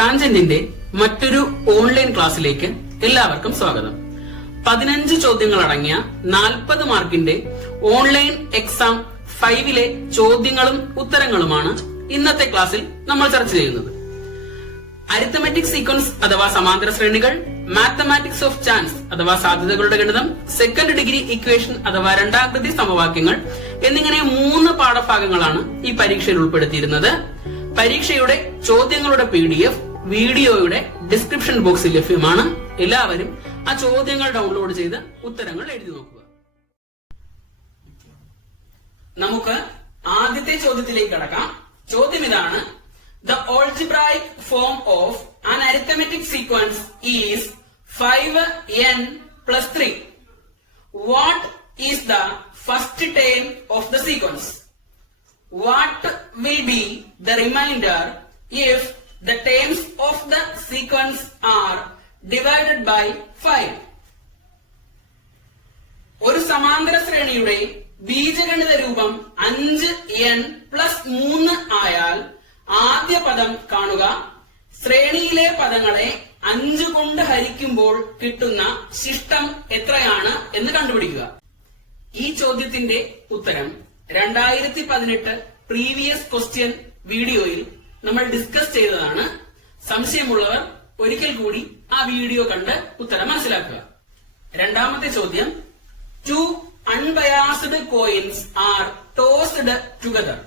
ടാൻജന്റിന്റെ മറ്റൊരു ഓൺലൈൻ ക്ലാസ്സിലേക്ക് എല്ലാവർക്കും സ്വാഗതം. 15 ചോദ്യങ്ങൾ അടങ്ങിയ 40 മാർക്കിന്റെ ഓൺലൈൻ എക്സാം 5ലെ ചോദ്യങ്ങളും ഉത്തരങ്ങളുമാണ് ഇന്നത്തെ ക്ലാസ്സിൽ നമ്മൾ ചർച്ച ചെയ്യുന്നത്. അരിത്തമെറ്റിക് സീക്വൻസ് അഥവാ സമാന്തര ശ്രേണികൾ, മാത്തമാറ്റിക്സ് ഓഫ് ചാൻസ് അഥവാ സാധ്യതകളുടെ ഗണിതം, സെക്കൻഡ് ഡിഗ്രി ഇക്വേഷൻ അഥവാ രണ്ടാകൃതി സമവാക്യങ്ങൾ എന്നിങ്ങനെ 3 പാഠഭാഗങ്ങളാണ് ഈ പരീക്ഷയിൽ ഉൾപ്പെടുത്തിയിരുന്നത്. പരീക്ഷയുടെ ചോദ്യങ്ങളുടെ PDF വീഡിയോയുടെ ഡിസ്ക്രിപ്ഷൻ ബോക്സിൽ ലഭ്യമാണ്. എല്ലാവരും ആ ചോദ്യങ്ങൾ ഡൗൺലോഡ് ചെയ്ത് ഉത്തരങ്ങൾ എഴുതി നോക്കുക. നമുക്ക് ആദ്യത്തെ ചോദ്യത്തിലേക്ക് കടക്കാം. ചോദ്യം ഇതാണ്: The algebraic form of an arithmetic sequence is 5n plus 3. What is the first term of the sequence? What will be the remainder if the terms of the sequence are divided by 5? ഒരു സമാന്തര ശ്രേണിയുടെ ബീജഗണിത രൂപം 5n plus 3 ആയാൽ ആദ്യ പദം കാണുക. ശ്രേണിയിലെ പദങ്ങളെ 5 കൊണ്ട് ഹരിക്കുമ്പോൾ കിട്ടുന്ന ശിഷ്ടം എത്രയാണ് എന്ന് കണ്ടുപിടിക്കുക. ഈ ചോദ്യത്തിന്റെ ഉത്തരം 2018 പ്രീവിയസ് ക്വസ്റ്റ്യൻ വീഡിയോയിൽ നമ്മൾ ഡിസ്കസ് ചെയ്തതാണ്. സംശയമുള്ളവർ ഒരിക്കൽ കൂടി ആ വീഡിയോ കണ്ട് ഉത്തരം മനസ്സിലാക്കുക. രണ്ടാമത്തെ ചോദ്യം: 2 unbiased coins are tossed together.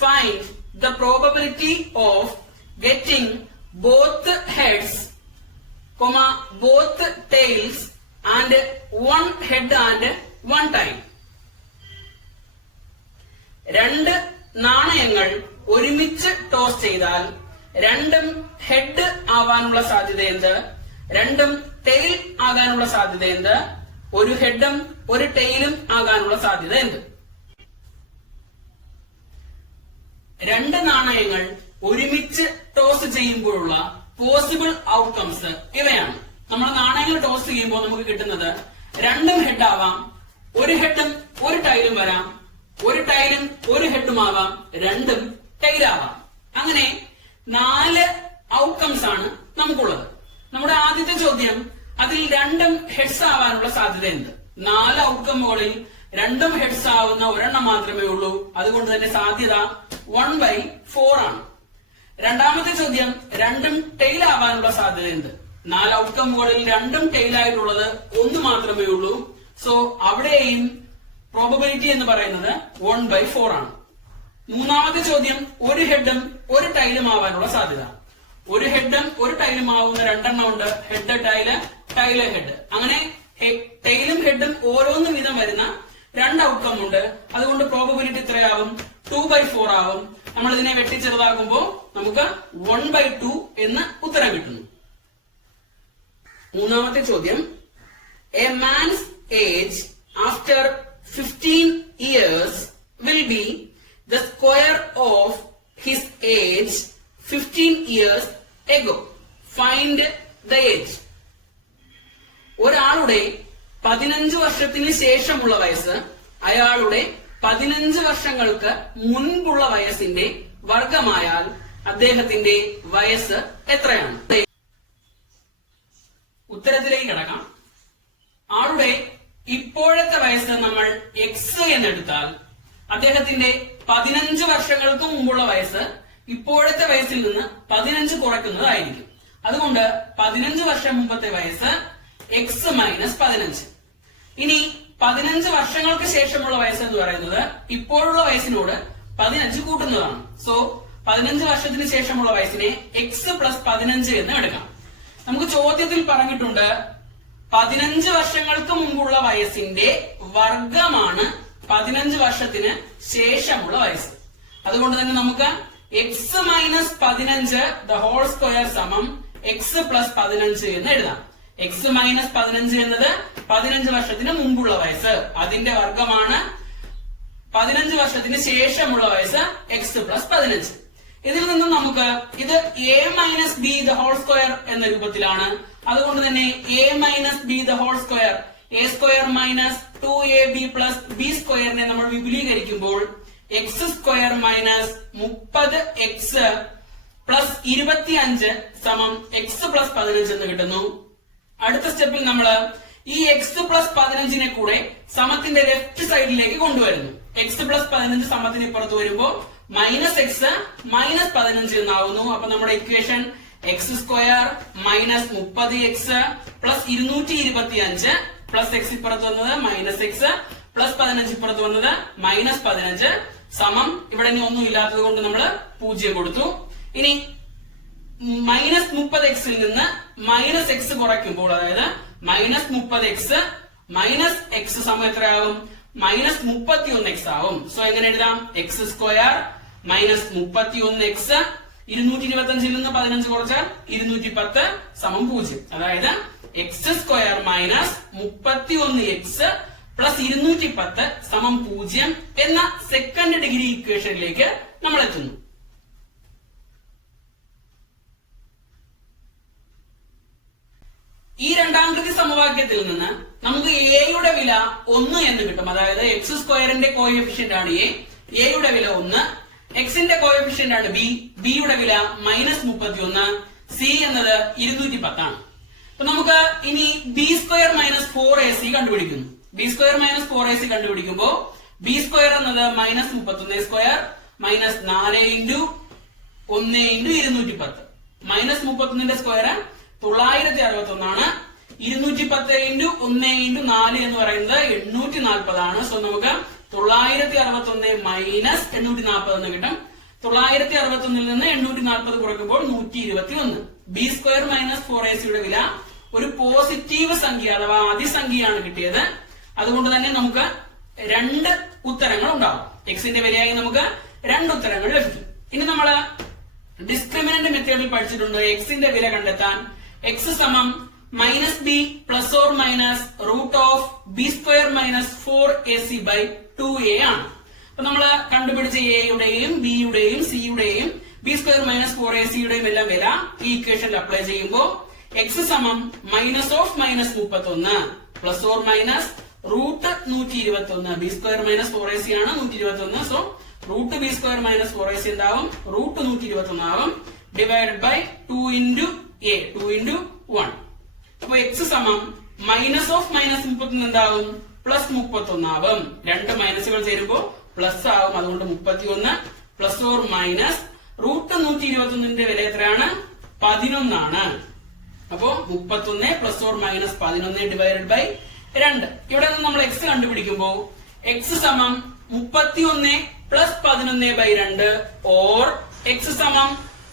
Find the probability of getting both heads, both tails and one head and one tail. 2 നാണയങ്ങൾ ഒരുമിച്ച് ടോസ് ചെയ്താൽ രണ്ടും ഹെഡ് ആവാനുള്ള സാധ്യത എന്ത്? രണ്ടും ടെയിൽ ആകാനുള്ള സാധ്യത എന്ത്? ഒരു ഹെഡും ഒരു ടെയിലും ആകാനുള്ള സാധ്യത എന്ത്? 2 നാണയങ്ങൾ ഒരുമിച്ച് ടോസ് ചെയ്യുമ്പോഴുള്ള പോസിബിൾ ഔട്ട്കംസ് ഇവയാണ്. നമ്മൾ നാണയങ്ങൾ ടോസ് ചെയ്യുമ്പോൾ നമുക്ക് കിട്ടുന്നത് രണ്ടും ഹെഡ് ആവാം, ഒരു ഹെഡും ഒരു ടൈലും വരാം, ഒരു ടൈലും ഒരു ഹെഡും ആവാം, രണ്ടും ടൈലാവാം. അങ്ങനെ 4 ഔട്ട്കംസ് ആണ് നമുക്കുള്ളത്. നമ്മുടെ ആദ്യത്തെ ചോദ്യം: അതിൽ രണ്ടും ഹെഡ്സ് ആവാനുള്ള സാധ്യത എന്ത്? 4 ഔട്ട്കമുകളിൽ രണ്ടും ഹെഡ്സ് ആവുന്ന ഒരെണ്ണം മാത്രമേ ഉള്ളൂ. അതുകൊണ്ട് തന്നെ സാധ്യത 1/4 ആണ്. രണ്ടാമത്തെ ചോദ്യം: രണ്ടും ടെയിൽ ആവാനുള്ള സാധ്യത എന്ത്? 4 ഔട്ട്കമുകളിൽ രണ്ടും ടെയിൽ ആയിട്ടുള്ളത് 1 മാത്രമേ ഉള്ളൂ. സോ അവിടെയും പ്രോബബിലിറ്റി എന്ന് പറയുന്നത് 1/4 ആണ്. മൂന്നാമത്തെ ചോദ്യം: ഒരു ഹെഡും ഒരു ടൈലും ആവാനുള്ള സാധ്യത. ഒരു ഹെഡും ഒരു ടൈലും ആവുന്ന 2 എണ്ണം ഉണ്ട്. Head tile, tile head. അങ്ങനെ ടൈലും ഹെഡും ഓരോന്ന് വീതം വരുന്ന 2 ഔട്ട്കം ഉണ്ട്. അതുകൊണ്ട് പ്രോബബിലിറ്റി എത്രയാവും? 2/4 ആവും. നമ്മൾ ഇതിനെ വെട്ടിച്ചെറുതാക്കുമ്പോൾ നമുക്ക് 1/2 എന്ന് ഉത്തരം കിട്ടുന്നു. മൂന്നാമത്തെ ചോദ്യം: A man's age after 15 years will be the square of his age 15 years ago. Find the age. ഒരാളുടെ 15 വർഷത്തിന് ശേഷമുള്ള വയസ്സ് അയാളുടെ 15 വർഷങ്ങൾക്ക് മുൻപുള്ള വയസ്സിന്റെ വർഗമായാൽ അദ്ദേഹത്തിന്റെ വയസ്സ് എത്രയാണ്? ഉത്തരത്തിലേക്ക് കിടക്കാം. ആളുടെ ഇപ്പോഴത്തെ വയസ്സ് നമ്മൾ X എന്നെടുത്താൽ അദ്ദേഹത്തിന്റെ 15 വർഷങ്ങൾക്ക് മുമ്പുള്ള വയസ്സ് ഇപ്പോഴത്തെ വയസ്സിൽ നിന്ന് 15 കുറയ്ക്കുന്നതായിരിക്കും. അതുകൊണ്ട് 15 വർഷം മുമ്പത്തെ വയസ്സ് X - 15. ഇനി 15 വർഷങ്ങൾക്ക് ശേഷമുള്ള വയസ്സ് എന്ന് പറയുന്നത് ഇപ്പോഴുള്ള വയസ്സിനോട് 15 കൂട്ടുന്നതാണ്. സോ 15 വർഷത്തിന് ശേഷമുള്ള വയസ്സിനെ X + 15 എന്ന് എടുക്കാം. നമുക്ക് ചോദ്യത്തിൽ പറഞ്ഞിട്ടുണ്ട് 15 വർഷങ്ങൾക്ക് മുമ്പുള്ള വയസ്സിന്റെ വർഗമാണ് 15 വർഷത്തിന് ശേഷമുള്ള വയസ്സ്. അതുകൊണ്ട് തന്നെ നമുക്ക് X - 15 the whole square സമം X + 15 എന്ന് എഴുതാം. X - 15 എന്നത് 15 വർഷത്തിന് മുമ്പുള്ള വയസ്സ്, അതിന്റെ വർഗമാണ് 15 വർഷത്തിന് ശേഷമുള്ള വയസ്സ് X + 15. ഇതിൽ നിന്നും നമുക്ക് ഇത് A - B the whole square എന്ന രൂപത്തിലാണ്. അതുകൊണ്ട് തന്നെ A - B the whole square, A square - 2AB + B square നമ്മൾ വിപുലീകരിക്കുമ്പോൾ x² - 30x പ്ലസ് 25 സമം എക്സ് പ്ലസ് 15 എന്ന് കിട്ടുന്നു. അടുത്ത സ്റ്റെപ്പിൽ നമ്മൾ ഈ എക്സ് പ്ലസ് 15നെ കൂടെ സമത്തിന്റെ ലെഫ്റ്റ് സൈഡിലേക്ക് കൊണ്ടുവരുന്നു. എക്സ് പ്ലസ് 15 സമത്തിന് ഇപ്പുറത്ത് വരുമ്പോ മൈനസ് എക്സ് മൈനസ് 15 എന്നാവുന്നു. അപ്പൊ നമ്മുടെ equation X square minus 30x plus 225 plus X ഇപ്പുറത്ത് വന്നത് മൈനസ് എക്സ് പ്ലസ് 15 ഇപ്പുറത്ത് വന്നത് മൈനസ് 15 സമം ഇവിടെ ഇനി ഒന്നും ഇല്ലാത്തത് കൊണ്ട് നമ്മൾ 0 കൊടുത്തു. ഇനി മൈനസ് 30xൽ നിന്ന് മൈനസ് എക്സ് കുറയ്ക്കുമ്പോൾ, അതായത് മൈനസ് 30x മൈനസ് എക്സ് സമം എത്രയാവും? മൈനസ് 31x ആവും. സോ എങ്ങനെ എഴുതാം? എക്സ് സ്ക്വയർ മൈനസ് 31x 225ൽ നിന്ന് 15 കുറച്ചാൽ 210 സമം 0. അതായത് X square minus 31x plus 210 സമം 0 എന്ന സെക്കൻഡ് ഡിഗ്രി ഇക്വേഷനിലേക്ക് നമ്മൾ എത്തുന്നു. ഈ രണ്ടാമത്തെ സമവാക്യത്തിൽ നിന്ന് നമുക്ക് എയുടെ വില 1 എന്ന് കിട്ടും. അതായത് എക്സ് സ്ക്വയറിന്റെ കോഎഫിഷ്യന്റ് ആണ് എ യുടെ വില 1, എക്സിന്റെ കോഎഫിഷ്യന്റ് ആണ് ബി യുടെ വില മൈനസ് 31, സി എന്നത് 210 ആണ്. അപ്പൊ നമുക്ക് ഇനി ബി സ്ക്വയർ മൈനസ് 4ac കണ്ടുപിടിക്കുന്നു. ബി സ്ക്വയർ മൈനസ് 4ac കണ്ടുപിടിക്കുമ്പോ ബി സ്ക്വയർ എന്നത് minus 31 square minus 4 into 1 into 210. Minus 31ന്റെ സ്ക്വയർ 961 ആണ്. 210 ഇൻറ്റു 1 ഇൻറ്റു 4 എന്ന് പറയുന്നത് 840 ആണ്. സോ നമുക്ക് 961 മൈനസ് 840 എന്ന് കിട്ടും. 961ൽ നിന്ന് 840 കുറയ്ക്കുമ്പോൾ 121. ബി സ്ക്വയർ മൈനസ് 4ac വില ഒരു പോസിറ്റീവ് സംഖ്യ അഥവാ അതിസംഖ്യയാണ് കിട്ടിയത്. അതുകൊണ്ട് തന്നെ നമുക്ക് 2 ഉത്തരങ്ങൾ ഉണ്ടാവും. എക്സിന്റെ വിലയായി നമുക്ക് 2 ഉത്തരങ്ങൾ ലഭിക്കും. ഇനി നമ്മൾ ഡിസ്ക്രിമിനന്റ് മെത്തേഡിൽ പഠിച്ചിട്ടുണ്ട്. എക്സിന്റെ വില കണ്ടെത്താൻ എക്സ് സമം minus b plus or minus root of b square minus 4ac by 2a ആണ്. അപ്പൊ നമ്മൾ കണ്ടുപിടിച്ച എയുടെയും ബിയുടെയും സിയുടെയും ബി സ്ക്വയർ മൈനസ് 4ac എല്ലാം വില ഈ ഇക്വേഷനിൽ അപ്ലൈ ചെയ്യുമ്പോൾ എക്സ് സമം minus of minus 31 plus or minus root 121. B square minus 4ac ആണ് 121. So root b square minus 4ac എന്താവും? റൂട്ട് 121 ആവും. Divided by 2 into a 2 into 1. അപ്പൊ എക്സ് സമം മൈനസ് ഓഫ് മൈനസ് 31 എന്താവും? പ്ലസ് 31 ആവും. 2 മൈനസുകൾ ചേരുമ്പോ പ്ലസ് ആവും. അതുകൊണ്ട് 31 പ്ലസ് ഓർ മൈനസ് റൂട്ട് 121ന്റെ വില എത്രയാണ്? 11 ആണ്. അപ്പോ 31 plus or minus 11 divided by 2. ഇവിടെ നിന്ന് നമ്മൾ എക്സ് കണ്ടുപിടിക്കുമ്പോ എക്സ് സമം 31 പ്ലസ് 11 ബൈ 2 ഓർ എക്സ് സമം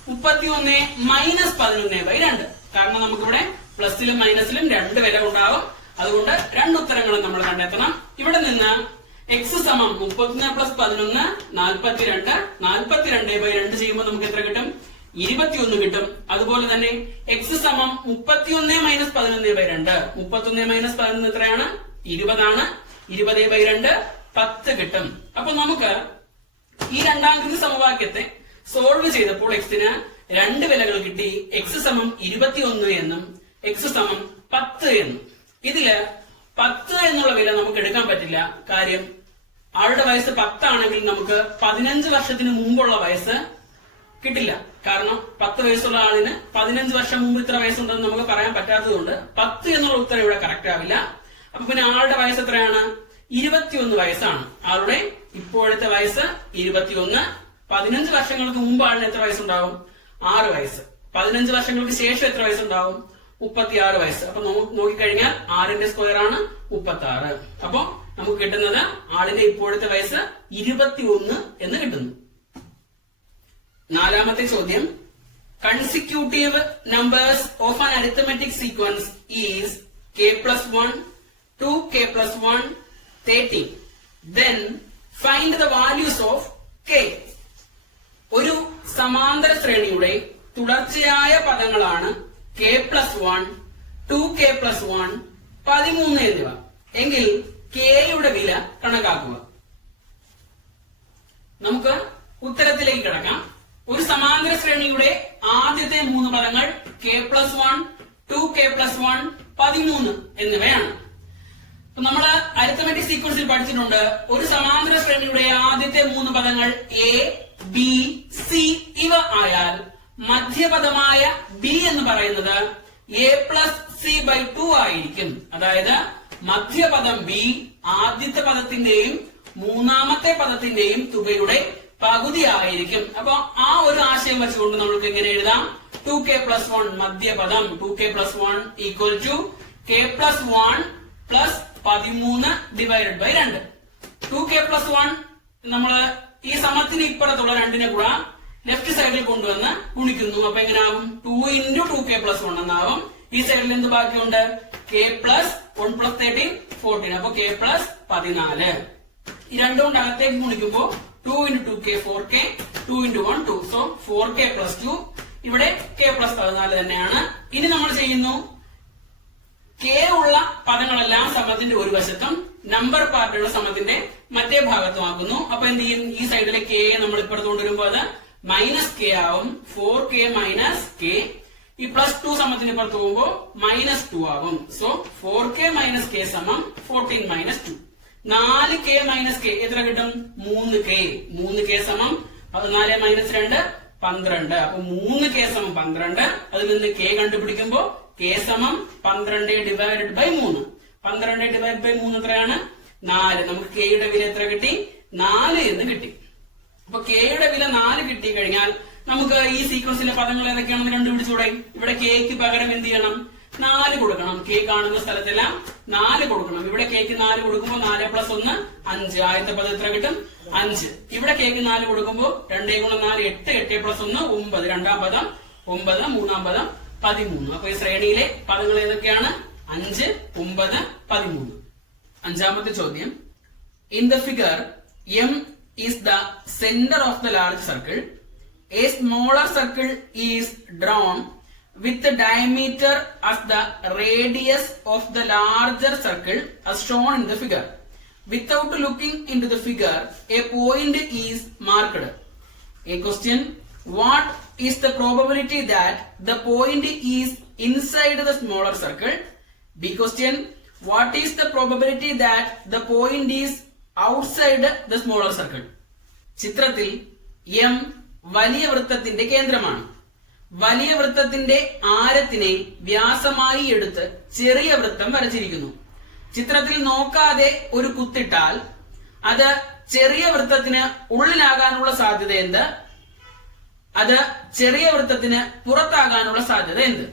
31 മൈനസ് 11 ബൈ 2. കാരണം നമുക്കിവിടെ പ്ലസിലും മൈനസിലും 2 വില ഉണ്ടാവും. അതുകൊണ്ട് 2 ഉത്തരങ്ങളും നമ്മൾ കണ്ടെത്തണം. ഇവിടെ നിന്ന് എക്സ് സമം 31 പ്ലസ് 11 42. 42 ബൈ 2 ചെയ്യുമ്പോൾ നമുക്ക് എത്ര കിട്ടും? 21 കിട്ടും. അതുപോലെ തന്നെ എക്സ് സമം 31 മൈനസ് 11 ബൈ 2. 31 മൈനസ് 11 എത്രയാണ്? 20 ആണ്. 20 ബൈ 2 10 കിട്ടും. അപ്പൊ നമുക്ക് ഈ രണ്ടാമത്തെ സമവാക്യത്തെ സോൾവ് ചെയ്തപ്പോൾ എക്സിന് 2 വിലകൾ കിട്ടി. എക്സ് സമം 21 എന്നും എക്സ് സമം 10 എന്നും. ഇതില് 10 എന്നുള്ള വില നമുക്ക് എടുക്കാൻ പറ്റില്ല. കാര്യം ആളുടെ വയസ്സ് 10 ആണെങ്കിൽ നമുക്ക് 15 വർഷത്തിന് മുമ്പുള്ള വയസ്സ് കിട്ടില്ല. കാരണം 10 വയസ്സുള്ള ആളിന് 15 വർഷം മുമ്പ് ഇത്ര വയസ്സുണ്ടെന്ന് നമുക്ക് പറയാൻ പറ്റാത്തതുകൊണ്ട് 10 എന്നുള്ള ഉത്തരം ഇവിടെ കറക്റ്റ് ആവില്ല. അപ്പൊ പിന്നെ ആളുടെ വയസ്സ് എത്രയാണ്? 21 വയസ്സാണ്. ആളുടെ ഇപ്പോഴത്തെ വയസ്സ് 21. 15 വർഷങ്ങൾക്ക് മുമ്പ് ആളിന് എത്ര വയസ്സുണ്ടാവും? 6 വയസ്സ്. 15 വർഷങ്ങൾക്ക് ശേഷം എത്ര വയസ്സുണ്ടാവും? 36 വയസ്സ്. അപ്പൊ നോക്കിക്കഴിഞ്ഞാൽ 6ന്റെ സ്ക്വയർ ആണ് 36. അപ്പൊ നമുക്ക് കിട്ടുന്നത് ആളിന്റെ ഇപ്പോഴത്തെ വയസ്സ് 21 എന്ന് കിട്ടുന്നു. നാലാമത്തെ ചോദ്യം, consecutive numbers of an arithmetic sequence is k+1, 2k+1, 13. Then find the values of k. ഒരു സമാന്തര ശ്രേണിയുടെ തുടർച്ചയായ പദങ്ങളാണ് k+1, 2k+1, 13 എന്നിവ. എങ്കിൽ kയുടെ വില കണക്കാക്കുക. നമുക്ക് ഉത്തരത്തിലേക്ക് കിടക്കാം. ഒരു സമാന്തര ശ്രേണിയുടെ ആദ്യത്തെ 3 പദങ്ങൾ k+1, 2k+1, 13 എന്നിവയാണ്. നമ്മള് അരിത്തമെറ്റിക് സീക്വൻസിൽ പഠിച്ചിട്ടുണ്ട്. ഒരു സമാന്തര ശ്രേണിയുടെ ആദ്യത്തെ 3 പദങ്ങൾ എ, ബി, സി ഇവ ആയാൽ മധ്യപദമായ ബി എന്ന് പറയുന്നത് എ പ്ലസ് സി ബൈ 2 ആയിരിക്കും. അതായത് മധ്യപദം ബി ആദ്യത്തെ പദത്തിന്റെയും മൂന്നാമത്തെ പദത്തിന്റെയും തുകയുടെ പകുതി ആയിരിക്കും. അപ്പൊ ആ ഒരു ആശയം വെച്ചുകൊണ്ട് നമ്മൾക്ക് എങ്ങനെ എഴുതാം? 2k plus 1 മധ്യപദം 2k plus 1 equal to k plus 1 plus 13 divided by 2. 2k plus 1 നമ്മള് ഈ സമത്തിന് ഇപ്പുറത്തുള്ള രണ്ടിനെ കൂടെ ലെഫ്റ്റ് സൈഡിൽ കൊണ്ടുവന്ന് ഗുണിക്കുന്നു. അപ്പൊ എങ്ങനെയാവും? 2 into 2k plus 1 എന്നാവും. ഈ സൈഡിൽ എന്ത് ബാക്കിയുണ്ട്? k plus 1 plus 13 14. അപ്പൊ k plus 14. ഈ രണ്ടും കൊണ്ട് അകത്തേക്ക് ഗുണിക്കുമ്പോ 2 into 2k 4k 2 into 1 2. So 4k plus 2. ഇവിടെ k plus 14 തന്നെയാണ്. ഇനി നമ്മൾ ചെയ്യുന്നു, k ഉള്ള പദങ്ങളെല്ലാം സമത്തിന്റെ ഒരു വശത്തും നമ്പർ പാർട്ടുള്ള സമത്തിന്റെ മറ്റേ ഭാഗത്തുമാക്കുന്നു. അപ്പൊ എന്ത് ചെയ്യും? ഈ സൈഡിലെ k നമ്മൾ ഇപ്പുറത്ത് കൊണ്ടുവരുമ്പോ അത് മൈനസ് കെ ആവും. 4k minus K. ഈ പ്ലസ് 2 സമത്തിന് ഇപ്പുറത്ത് പോകുമ്പോ മൈനസ് 2 ആവും. സോ 4k മൈനസ് കെ സമം 14 മൈനസ് 2. 4k മൈനസ് കെ എത്ര കിട്ടും? 3k. 3k സമം 14 മൈനസ് 2 12. അപ്പൊ 3k സമം 12. അതിൽ നിന്ന് k കണ്ടുപിടിക്കുമ്പോ k സമം 12 ഡിവൈഡഡ് ബൈ 3. 12 ഡിവൈഡ് ബൈ 3 എത്രയാണ്? 4. നമുക്ക് k യുടെ വില എത്ര കിട്ടി? 4 എന്ന് കിട്ടി. അപ്പൊ k യുടെ വില 4 കിട്ടി കഴിഞ്ഞാൽ നമുക്ക് ഈ സീക്വൻസിലെ പദങ്ങൾ ഏതൊക്കെയാണെന്ന് കണ്ടുപിടിച്ചൂടെ? ഇവിടെ kക്ക് പകരം എന്ത് ചെയ്യണം? 4 കൊടുക്കണം. k കാണുന്ന സ്ഥലത്തെല്ലാം 4 കൊടുക്കണം. ഇവിടെ kക്ക് 4 കൊടുക്കുമ്പോൾ 4 പ്ലസ് 1 5. ആദ്യത്തെ പദം എത്ര കിട്ടും? 5. ഇവിടെ kക്ക് 4 കൊടുക്കുമ്പോൾ 2 ഗുണം 4 8. 8 പ്ലസ് 1 9. രണ്ടാം പദം 9. മൂന്നാം പദം 13. അപ്പൊ ഈ ശ്രേണിയിലെ പദങ്ങൾ ഏതൊക്കെയാണ്? 5 9 13. അഞ്ചാമത്തെ ചോദ്യം. In the figure m is the center of the large circle. A smaller circle is drawn with the diameter as the radius of the larger circle as shown in the figure. Without looking into the figure, a point is marked. A question: what is the probability that the point is inside the smaller circle? B question: what is the probability that the point is outside the smaller circle? ചിത്രത്തിൽ m വലിയ വൃത്തത്തിന്റെ കേന്ദ്രമാണ്. വലിയ വൃത്തത്തിന്റെ ആരത്തിനെ വ്യാസമായി എടുത്ത് ചെറിയ വൃത്തം വരച്ചിരിക്കുന്നു. ചിത്രത്തിൽ നോക്കാതെ ഒരു കുത്തിട്ടാൽ അത് ചെറിയ വൃത്തത്തിന് ഉള്ളിലാകാനുള്ള സാധ്യത എന്ത്? അത് ചെറിയ വൃത്തത്തിന് പുറത്താകാനുള്ള സാധ്യത എന്ത്?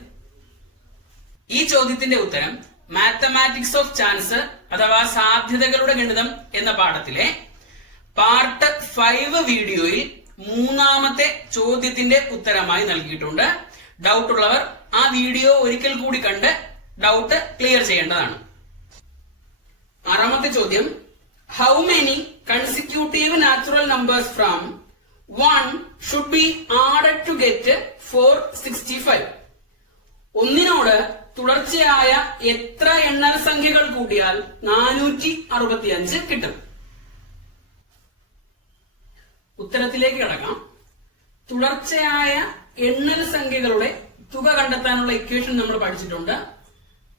ഈ ചോദ്യത്തിന്റെ ഉത്തരം മാത്തമാറ്റിക്സ് ഓഫ് ചാൻസ് അഥവാ സാധ്യതകളുടെ ഗണിതം എന്ന പാഠത്തിലെ പാർട്ട് 5 വീഡിയോയിൽ മൂന്നാമത്തെ ചോദ്യത്തിന്റെ ഉത്തരമായി നൽകിയിട്ടുണ്ട്. ഡൗട്ട് ഉള്ളവർ ആ വീഡിയോ ഒരിക്കൽ കൂടി കണ്ട് ഡൗട്ട് ക്ലിയർ ചെയ്യേണ്ടതാണ്. ആറാമത്തെ ചോദ്യം. How many consecutive natural numbers from 1 should be added to get 465? ഒന്നിനോട് തുടർച്ചയായ എത്ര എണ്ണൽ സംഖ്യകൾ കൂട്ടിയാൽ 465 കിട്ടും? ഉത്തരത്തിലേക്ക് കടക്കാം. തുടർച്ചയായ എണ്ണൽ സംഖ്യകളുടെ തുക കണ്ടെത്താനുള്ള ഇക്വേഷൻ നമ്മൾ പഠിച്ചിട്ടുണ്ട്.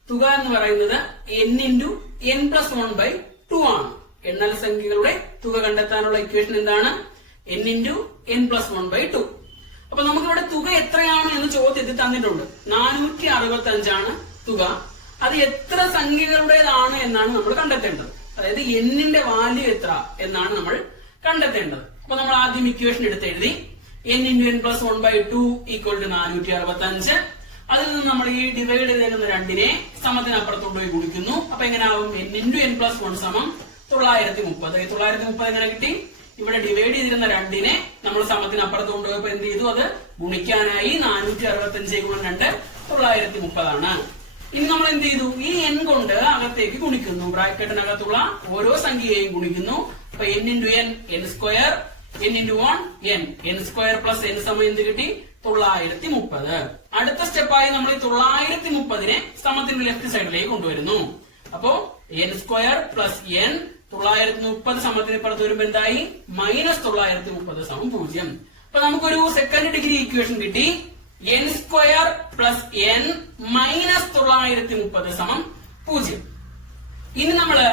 തുക എന്ന് പറയുന്നത് n into n plus 1 by 2 ആണ്. എണ്ണൽ സംഖ്യകളുടെ തുക കണ്ടെത്താനുള്ള ഇക്വേഷൻ എന്താണ്? n into n plus 1 by 2. അപ്പൊ നമുക്കിവിടെ തുക എത്രയാണ് എന്ന് ചോദ്യത്തിൽ തന്നിട്ടുണ്ട്. 465 ആണ് തുക. അത് എത്ര സംഖ്യകളുടേതാണ് എന്നാണ് നമ്മൾ കണ്ടെത്തേണ്ടത്. അതായത് എന്നിന്റെ വാല്യൂ എത്ര എന്നാണ് നമ്മൾ കണ്ടെത്തേണ്ടത്. അപ്പൊ നമ്മൾ ആദ്യം ഇക്വേഷൻ എടുത്ത് എഴുതി. n into n plus 1 by 2 equal to 465. അതിൽ നിന്ന് നമ്മൾ ഈ ഡിവൈഡ് ചെയ്തേക്കുന്ന രണ്ടിനെ സമത്തിനപ്പുറത്ത് കൊണ്ടുപോയി ഗുണിക്കുന്നു. അപ്പൊ എങ്ങനെയാവും? n into n plus 1 സമം 930. 930 എങ്ങനെ കിട്ടി? ഇവിടെ ഡിവൈഡ് ചെയ്തിരുന്ന രണ്ടിനെ നമ്മൾ സമത്തിനപ്പുറത്ത് കൊണ്ടുപോയപ്പോ എന്ത് ചെയ്തു? അത് ഗുണിക്കാനായി 465 ഗുണം 2 930 ആണ്. ഇനി നമ്മൾ എന്ത് ചെയ്തു? ഈ n കൊണ്ട് അകത്തേക്ക് ഗുണിക്കുന്നു. ബ്രാക്കറ്റിനകത്തുള്ള ഓരോ സംഖ്യയെയും ഗുണിക്കുന്നു. അപ്പൊ n into n n square, n into 1 n square plus n സമയം എന്ത് കിട്ടി? 930. അടുത്ത സ്റ്റെപ്പായി നമ്മൾ ഈ 930നെ സമത്തിന്റെ ലെഫ്റ്റ് സൈഡിലേക്ക് കൊണ്ടുവരുന്നു. അപ്പോ n സ്ക്വയർ പ്ലസ് n 930 സമത്തിന് ഇപ്പുറത്ത് വരുമ്പോ എന്തായി? മൈനസ് 930 സമം 0. അപ്പൊ നമുക്കൊരു സെക്കൻഡ് ഡിഗ്രി ഇക്വേഷൻ കിട്ടി. n square plus n minus 930 സമം 0. ഇനി നമ്മള്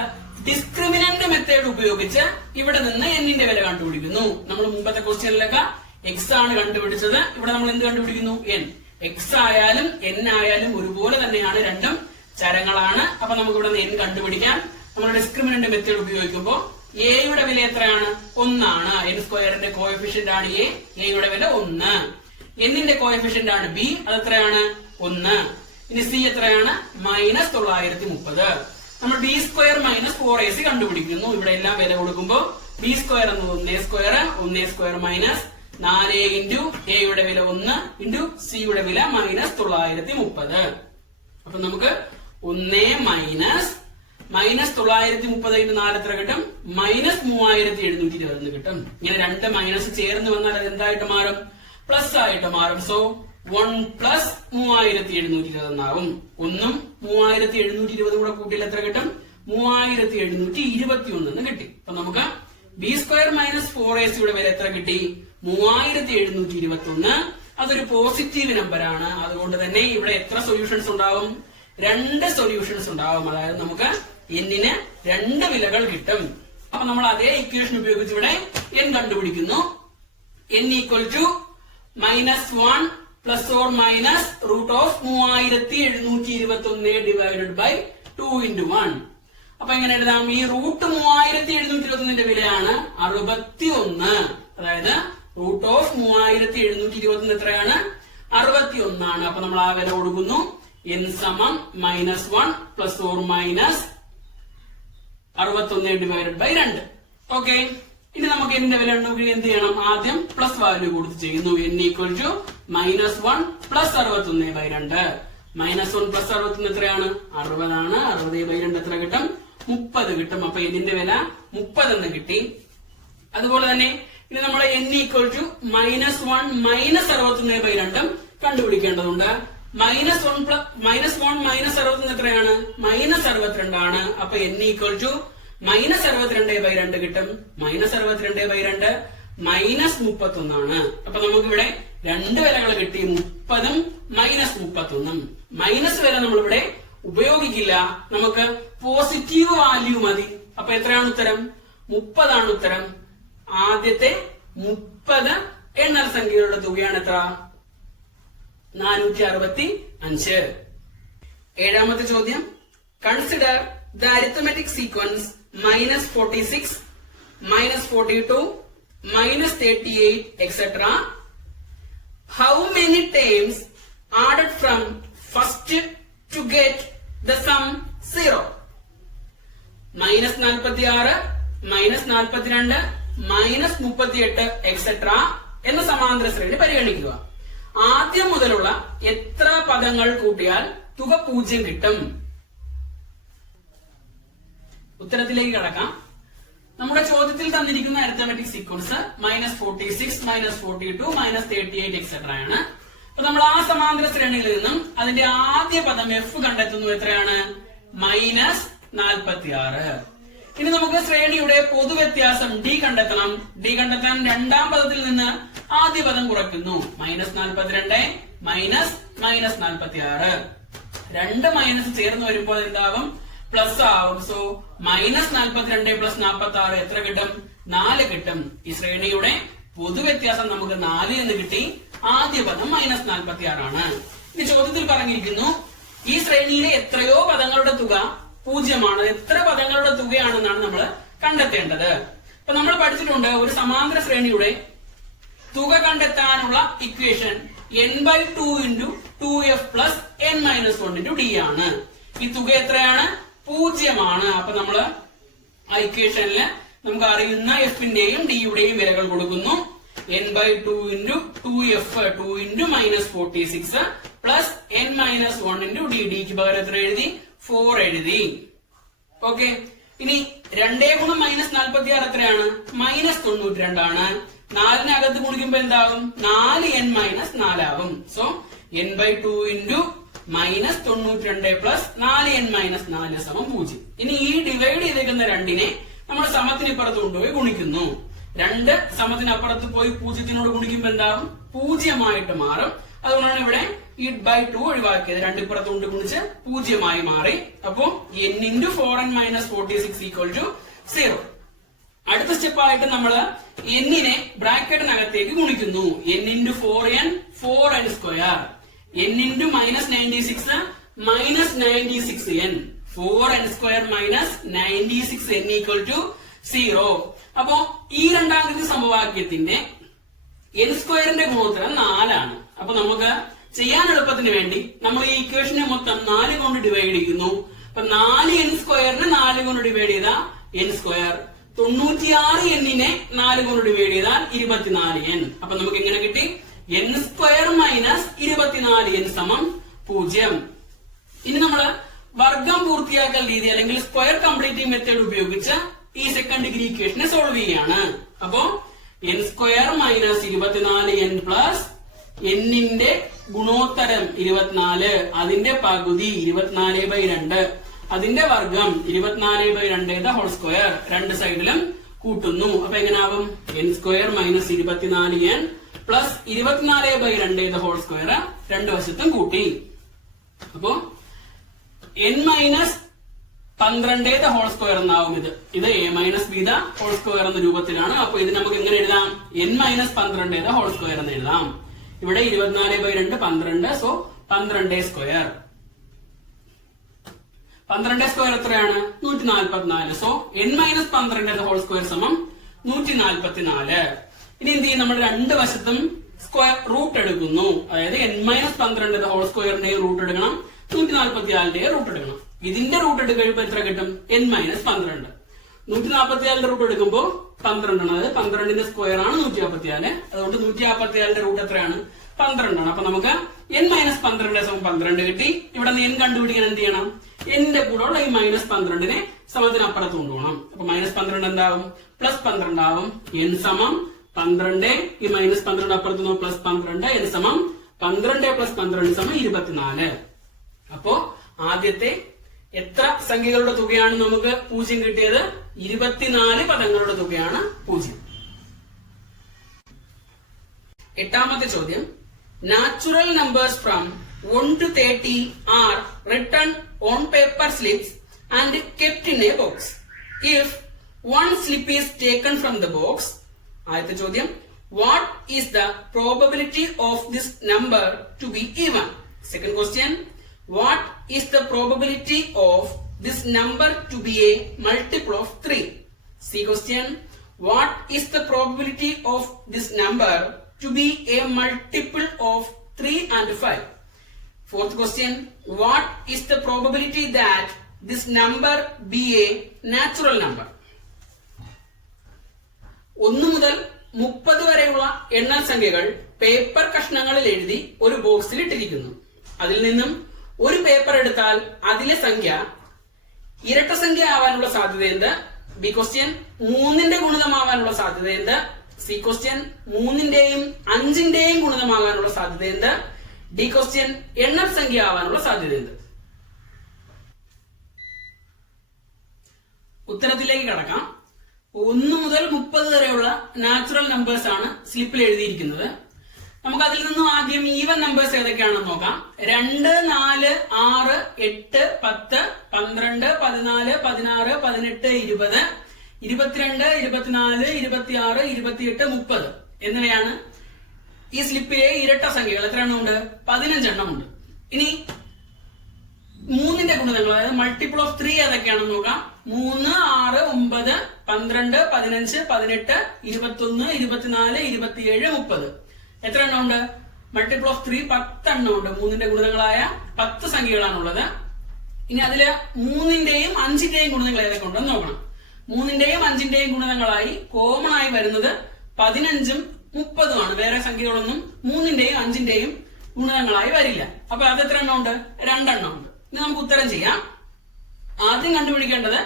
ഡിസ്ക്രിമിനന്റ് മെത്തേഡ് ഉപയോഗിച്ച് ഇവിടെ നിന്ന് n ന്റെ വില കണ്ടുപിടിക്കുന്നു. നമ്മൾ മുമ്പത്തെ ക്വസ്റ്റ്യനിലൊക്കെ എക്സ് ആണ് കണ്ടുപിടിച്ചത്. ഇവിടെ നമ്മൾ എന്ത് കണ്ടുപിടിക്കുന്നു? എൻ. എക്സ് ആയാലും എൻ ആയാലും ഒരുപോലെ തന്നെയാണ്, രണ്ടും ചരങ്ങളാണ്. അപ്പൊ നമുക്ക് ഇവിടെ നിന്ന് എൻ കണ്ടുപിടിക്കാം. നമ്മൾ ഡിസ്ക്രിമിനന്റ് മെത്തേഡ് ഉപയോഗിക്കുമ്പോൾ എയുടെ വില എത്രയാണ്? 1 ആണ്. എൻ സ്ക്വയറിന്റെ കോഎഫിഷ്യന്റ് ആണ് എ. എയുടെ വില 1. എന്നിന്റെ കോഎഫിഷ്യന്റ് ആണ് ബി. അത് എത്രയാണ്? 1. ഇനി സി എത്രയാണ്? -930. നമ്മൾ ബി സ്ക്വയർ മൈനസ് 4ac കണ്ടുപിടിക്കുന്നു. ഇവിടെ എല്ലാം വില കൊടുക്കുമ്പോൾ ബി സ്ക്വയർ എന്നത് 1 സ്ക്വയർ, 1 സ്ക്വയർ മൈനസ് 4 ഇൻറ്റു എയുടെ വില 1 ഇൻറ്റു സിയുടെ വില -930. അപ്പൊ നമുക്ക് 1 മൈനസ് -930 ഇൻറ്റു 4 എത്ര കിട്ടും? -3720 കിട്ടും. ഇങ്ങനെ രണ്ട് മൈനസ് ചേർന്ന് വന്നാൽ അത് എന്തായിട്ട് മാറും? പ്ലസ് ആയിട്ട് മാറും. സോ 1 പ്ലസ് 3720 എന്നാവും. 1ഉം 3720 കൂടെ കൂട്ടിയാൽ എത്ര കിട്ടും? 3721 എന്ന് കിട്ടി. അപ്പൊ നമുക്ക് ബി സ്ക്വയർ മൈനസ് 4ac യുടെ വില എത്ര കിട്ടി? 3721. അതൊരു പോസിറ്റീവ് നമ്പർ ആണ്. അതുകൊണ്ട് തന്നെ ഇവിടെ എത്ര സൊല്യൂഷൻസ് ഉണ്ടാവും? 2 സൊല്യൂഷൻസ് ഉണ്ടാവും. അതായത് നമുക്ക് എന്നിന് 2 വിലകൾ കിട്ടും. അപ്പൊ നമ്മൾ അതേ ഇക്വേഷൻ ഉപയോഗിച്ച് ഇവിടെ n കണ്ടുപിടിക്കുന്നു. n equal to -1 plus or minus root of 3721 divided by 2 into 1. അപ്പൊ എങ്ങനെ എഴുതാം? ഈ റൂട്ട് 3721 വിലയാണ് 61. അതായത് റൂട്ട് ഓഫ് 3721 എത്രയാണ്? 61 ആണ്. അപ്പൊ നമ്മൾ ആ വില കൊടുക്കുന്നു. n സമം -1 plus or minus 61 divided by 2. Okay, ഇനി നമുക്ക് n വില ഉണ്ടെങ്കിൽ എന്ത് ചെയ്യണം? ആദ്യം പ്ലസ് വാല്യൂ കൊടുത്ത് ചെയ്യുന്നു. n equal to -1 plus 61 by 2. -1 plus 61 എത്രയാണ്? 60 ആണ്. 60 ബൈ 2 എത്ര കിട്ടും? 30 കിട്ടും. അപ്പൊ എന്നിന്റെ വില 30 എന്ന് കിട്ടി. അതുപോലെ തന്നെ ഇനി നമ്മൾ n equal to -1 minus 61 by 2 കണ്ടുപിടിക്കേണ്ടതുണ്ട്. -1 മൈനസ് 61 എത്രയാണ്? -62 ആണ്. അപ്പൊ n ഈക്വൽ ടു -62 ബൈ 2 കിട്ടും. -62 ബൈ 2 -31 ആണ്. അപ്പൊ നമുക്ക് ഇവിടെ 2 വിലകൾ കിട്ടി, 30ഉം -31ഉം. മൈനസ് വില നമ്മളിവിടെ ഉപയോഗിക്കില്ല, നമുക്ക് പോസിറ്റീവ് വാല്യൂ മതി. അപ്പൊ എത്രയാണ് ഉത്തരം? 30 ആണ് ഉത്തരം. ആദ്യത്തെ 30 എണ്ണൽ സംഖ്യകളുടെ തുകയാണ് എത്ര? 465. 7ാമത്തെ ചോദ്യം. Consider the arithmetic sequence -46, -42, -38, etc. How many terms added from first to get the sum 0? -46, -42, -38, etc. എന്ന സമാന്തര ശ്രേണി പരിഗണിക്കുക. ആദ്യം മുതലുള്ള എത്ര പദങ്ങൾ കൂട്ടിയാൽ തുക 0 കിട്ടും? ഉത്തരത്തിലേക്ക് കടക്കാം. നമ്മുടെ ചോദ്യത്തിൽ തന്നിരിക്കുന്ന അരിത്തമെറ്റിക് സീക്വൻസ് -46, -42, -38, etc. ആണ്. അപ്പൊ നമ്മൾ ആ സമാന്തര ശ്രേണിയിൽ നിന്നും അതിന്റെ ആദ്യ പദം f കണ്ടെത്തുന്നു. എത്രയാണ്? -46. ഇനി നമുക്ക് ശ്രേണിയുടെ പൊതുവ്യത്യാസം d കണ്ടെത്തണം. d കണ്ടെത്താൻ 2ാം പദത്തിൽ നിന്ന് ആദ്യ പദം കുറയ്ക്കുന്നു. -42 -46. 2 മൈനസ് ചേർന്ന് വരുമ്പോൾ എന്താവും? പ്ലസ് ആവും. സോ -42 പ്ലസ് 46 എത്ര കിട്ടും? 4 കിട്ടും. ഈ ശ്രേണിയുടെ പൊതുവ്യത്യാസം നമുക്ക് 4 എന്ന് കിട്ടി. ആദ്യ പദം -46 ആണ്. ഇനി ചോദ്യത്തിൽ പറഞ്ഞിരിക്കുന്നു ഈ ശ്രേണിയിലെ എത്രയോ പദങ്ങളുടെ തുക 0 എത്ര പദങ്ങളുടെ തുകയാണെന്നാണ് നമ്മൾ കണ്ടെത്തേണ്ടത്. അപ്പൊ നമ്മൾ പഠിച്ചിട്ടുണ്ട് ഒരു സമാന്തര ശ്രേണിയുടെ തുക കണ്ടെത്താനുള്ള equation n/2 into 2f plus n-1 into d ആണ്. ഈ തുക എത്രയാണ്? 0 ആണ്. അപ്പൊ നമ്മള് ആ ഇക്വേഷനില് നമുക്ക് അറിയുന്ന എഫിന്റെയും ഡിയുടെയും വിലകൾ കൊടുക്കുന്നു. n/2 into 2f 2 into -46 plus n-1 into d. ഡിക്ക് പകരം എത്ര എഴുതി? 4 എഴുതി. ഓക്കെ, ഇനി 2 ഗുണം -46 എത്രയാണ്? -92 ആണ്. 4-നകത്ത് ഗുണിക്കുമ്പോ എന്താകും? 4n-4 ആവും. So n/2 into -92 plus 4n-4 സമം 0. ഇനി ഈ ഡിവൈഡ് ചെയ്തേക്കുന്ന 2നെ നമ്മൾ സമത്തിനിപ്പുറത്ത് കൊണ്ടുപോയി ഗുണിക്കുന്നു. 2 സമത്തിനപ്പുറത്ത് പോയി 0-നോട് ഗുണിക്കുമ്പോ എന്താകും? 0 മാറും. അതുകൊണ്ടാണ് ഇവിടെ ഈ /2 ഒഴിവാക്കിയത്. 2 ഇപ്പുറത്ത് കൊണ്ട് ഗുണിച്ച് 0 മാറി. അപ്പോ n × 4n - 46 = 0. അടുത്ത സ്റ്റെപ്പായിട്ട് നമ്മൾ എന്നിനെ ബ്രാക്കറ്റിനകത്തേക്ക് ഗുണിക്കുന്നു. n × 4n 4n square, n × -96 -96n, 4n square -96n = 0. അപ്പോ ഈ രണ്ടാമത്തെ സമവാക്യത്തിന്റെ n സ്ക്വയറിന്റെ ഗുണോത്തരം 4 ആണ്. അപ്പൊ നമുക്ക് ചെയ്യാൻ എളുപ്പത്തിന് വേണ്ടി നമ്മൾ ഈ ഇക്വേഷനെ മൊത്തം 4 കൊണ്ട് ഡിവൈഡ് ചെയ്യുന്നു. അപ്പൊ 4n സ്ക്വയറിനെ 4 കൊണ്ട് ഡിവൈഡ് ചെയ്താൽ n സ്ക്വയർ, 96 n-നെ 4 കൊണ്ട് ഡിവൈഡ് ചെയ്താൽ 24n. അപ്പൊ നമുക്ക് എങ്ങനെ കിട്ടി? n square -24n = 0. ഇനി നമ്മള് വർഗം പൂർത്തിയാക്കൽ രീതി അല്ലെങ്കിൽ സ്ക്വയർ കംപ്ലീറ്റിംഗ് മെത്തേഡ് ഉപയോഗിച്ച് ഈ സെക്കൻഡ് ഡിഗ്രി ഇക്വേഷനെ സോൾവ് ചെയ്യാണ്. അപ്പോ n square -24n plus n ന്റെ ഗുണോത്തരം 24, അതിന്റെ പകുതി 24/2, അതിന്റെ വർഗം 24/2 ഹോൾ സ്ക്വയർ, രണ്ട് സൈഡിലും കൂട്ടുന്നു. അപ്പൊ എങ്ങനാവും? n square -24n plus 24/2 whole square രണ്ട് വശത്തും കൂട്ടി. അപ്പോ n -12 ഹോൾ സ്ക്വയർ എന്നാവും. ഇത് a - b ഹോൾ സ്ക്വയർ എന്ന രൂപത്തിലാണ്. അപ്പൊ ഇത് നമുക്ക് എങ്ങനെ എഴുതാം? n -12 ഹോൾ സ്ക്വയർ എന്ന് എഴുതാം. ഇവിടെ 24/2 12, സോ 12 സ്ക്വയർ. 12 സ്ക്വയർ എത്രയാണ്? 144. So n -12 whole square = 144. ഇനി എന്ത് ചെയ്യും? നമ്മൾ രണ്ട് വശത്തും സ്ക്വയർ റൂട്ട് എടുക്കുന്നു. അതായത് n -12 ഹോൾ സ്ക്വയറിന്റെയും റൂട്ട് എടുക്കണം, 144ന്റെയും റൂട്ട് എടുക്കണം. ഇതിന്റെ റൂട്ട് എടുക്കുമ്പോൾ എത്ര കിട്ടും? n -12. 144ന്റെ റൂട്ട് എടുക്കുമ്പോൾ 12 ആണ്. അതായത് 12ന്റെ സ്ക്വയർ ആണ് 144. അതുകൊണ്ട് 144ന്റെ റൂട്ട് എത്രയാണ്? 12 ആണ്. അപ്പൊ നമുക്ക് n -12 = 12 കിട്ടി. ഇവിടെ n കണ്ടുപിടിക്കാൻ എന്ത് ചെയ്യണം? എന്റെ കൂടെയുള്ള ഈ -12നെ സമത്തിനപ്പുറത്ത് കൊണ്ടുപോകണം. അപ്പൊ -12 എന്താവും? +12 ആവും. n = 12, ഈ -12 അപ്പുറത്ത് +12, n = 12 + 12 = 24. അപ്പോ ആദ്യത്തെ എത്ര സംഖ്യകളുടെ തുകയാണ് നമുക്ക് 0 കിട്ടിയത്? 24 പദങ്ങളുടെ തുകയാണ് 0. എട്ടാമത്തെ ചോദ്യം, natural numbers from 1 to 30 are written on paper slips and kept in a box. If one slip is taken from the box, ആദ്യത്തെ ചോദ്യം, what is the probability of this number to be even? Second question, what is the probability of this number to be a multiple of 3? C question, what is the probability of this number to be a multiple of 3 and 5? Fourth question, what is the probability that this number be a natural number? 1 മുതൽ 30 വരെയുള്ള എണ്ണൽ സംഖ്യകൾ paper കഷ്ണങ്ങളിൽ എഴുതി ഒരു ബോക്സിൽ ഇട്ടിരിക്കുന്നു. അതിൽ നിന്നും ഒരു പേപ്പർ എടുത്താൽ അതിലെ സംഖ്യ ഇരട്ട സംഖ്യ ആവാനുള്ള സാധ്യത എന്ത്? ബി ക്വസ്റ്റ്യൻ, 3ന്റെ ഗുണിതമാവാനുള്ള സാധ്യത എന്ത്? സി ക്വസ്റ്റ്യൻ, 3ന്റെയും 5ന്റെയും ഗുണിതമാകാനുള്ള സാധ്യത എന്ത്? ഡി ക്വസ്റ്റ്യൻ, എണ്ണൽ സംഖ്യ ആവാനുള്ള സാധ്യത എന്ത്? ഉത്തരത്തിലേക്ക് കടക്കാം. 1 മുതൽ 30 വരെയുള്ള നാച്ചുറൽ നമ്പേഴ്സ് ആണ് സ്ലിപ്പിൽ എഴുതിയിരിക്കുന്നത്. നമുക്ക് അതിൽ നിന്നും ആദ്യം ഈവൻ നമ്പേഴ്സ് ഏതൊക്കെയാണെന്ന് നോക്കാം. 2, 4, 6, 8, 10, 12, 14, 16, 18, 20, 22, 24, 26, 28, 30 എന്നിവയാണ് ഈ സ്ലിപ്പിലെ ഇരട്ട സംഖ്യകൾ. എത്ര എണ്ണം ഉണ്ട്? 15 എണ്ണം ഉണ്ട്. ഇനി 3ന്റെ ഗുണിതങ്ങൾ, അതായത് മൾട്ടിപ്പിൾ ഓഫ് 3 ഏതൊക്കെയാണെന്ന് നോക്കാം. 3, 6, 9, 12, 15, 18, 21, 24, 27, 30 എത്ര എണ്ണം ഉണ്ട്? മൾട്ടിപ്പിൾ ഓഫ് 3 10 എണ്ണം ഉണ്ട്. 3ന്റെ ഗുണിതങ്ങളായ 10 സംഖ്യകളാണുള്ളത്. ഇനി അതില് 3ന്റെയും 5ന്റെയും ഗുണിതങ്ങൾ ഏതൊക്കെ ഉണ്ടെന്ന് നോക്കണം. 3ന്റെയും 5ന്റെയും ഗുണിതങ്ങളായി കോമൺ ആയി വരുന്നത് 15ഉം 30ഉം ആണ്. വേറെ സംഖ്യകളൊന്നും 3ന്റെയും 5ന്റെയും ഗുണിതങ്ങളായി വരില്ല. അപ്പൊ അത് എത്ര എണ്ണം ഉണ്ട്? 2 എണ്ണം ഉണ്ട്. ഇനി നമുക്ക് ഉത്തരം ചെയ്യാം. ആദ്യം കണ്ടുപിടിക്കേണ്ടത്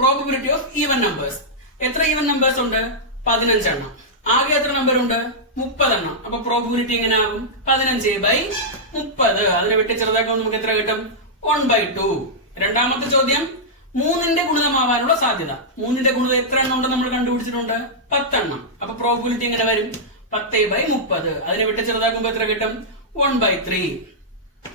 പ്രോബബിലിറ്റി ഓഫ് ഈവൻ നമ്പേഴ്സ്. എത്ര ഈവൻ നമ്പേഴ്സ് ഉണ്ട്? 15 എണ്ണം. ആകെ എത്ര നമ്പർ ഉണ്ട്? 30 എണ്ണം. അപ്പൊ പ്രോബബിലിറ്റി എങ്ങനെ ആകും? 15/30. അതിനെ വെട്ടി ചെറുതാക്കുമ്പോൾ നമുക്ക് എത്ര കിട്ടും? 1/2. രണ്ടാമത്തെ ചോദ്യം, 3ന്റെ ഗുണിതമാവാനുള്ള സാധ്യത. 3ന്റെ ഗുണിതം എത്ര എണ്ണം ഉണ്ട് നമ്മൾ കണ്ടുപിടിച്ചിട്ടുണ്ട്? 10 എണ്ണം. അപ്പൊ പ്രോബബിലിറ്റി എങ്ങനെ വരും? 10/30. അതിനെ വെട്ടി ചെറുതാക്കുമ്പോൾ എത്ര കിട്ടും? 1/3.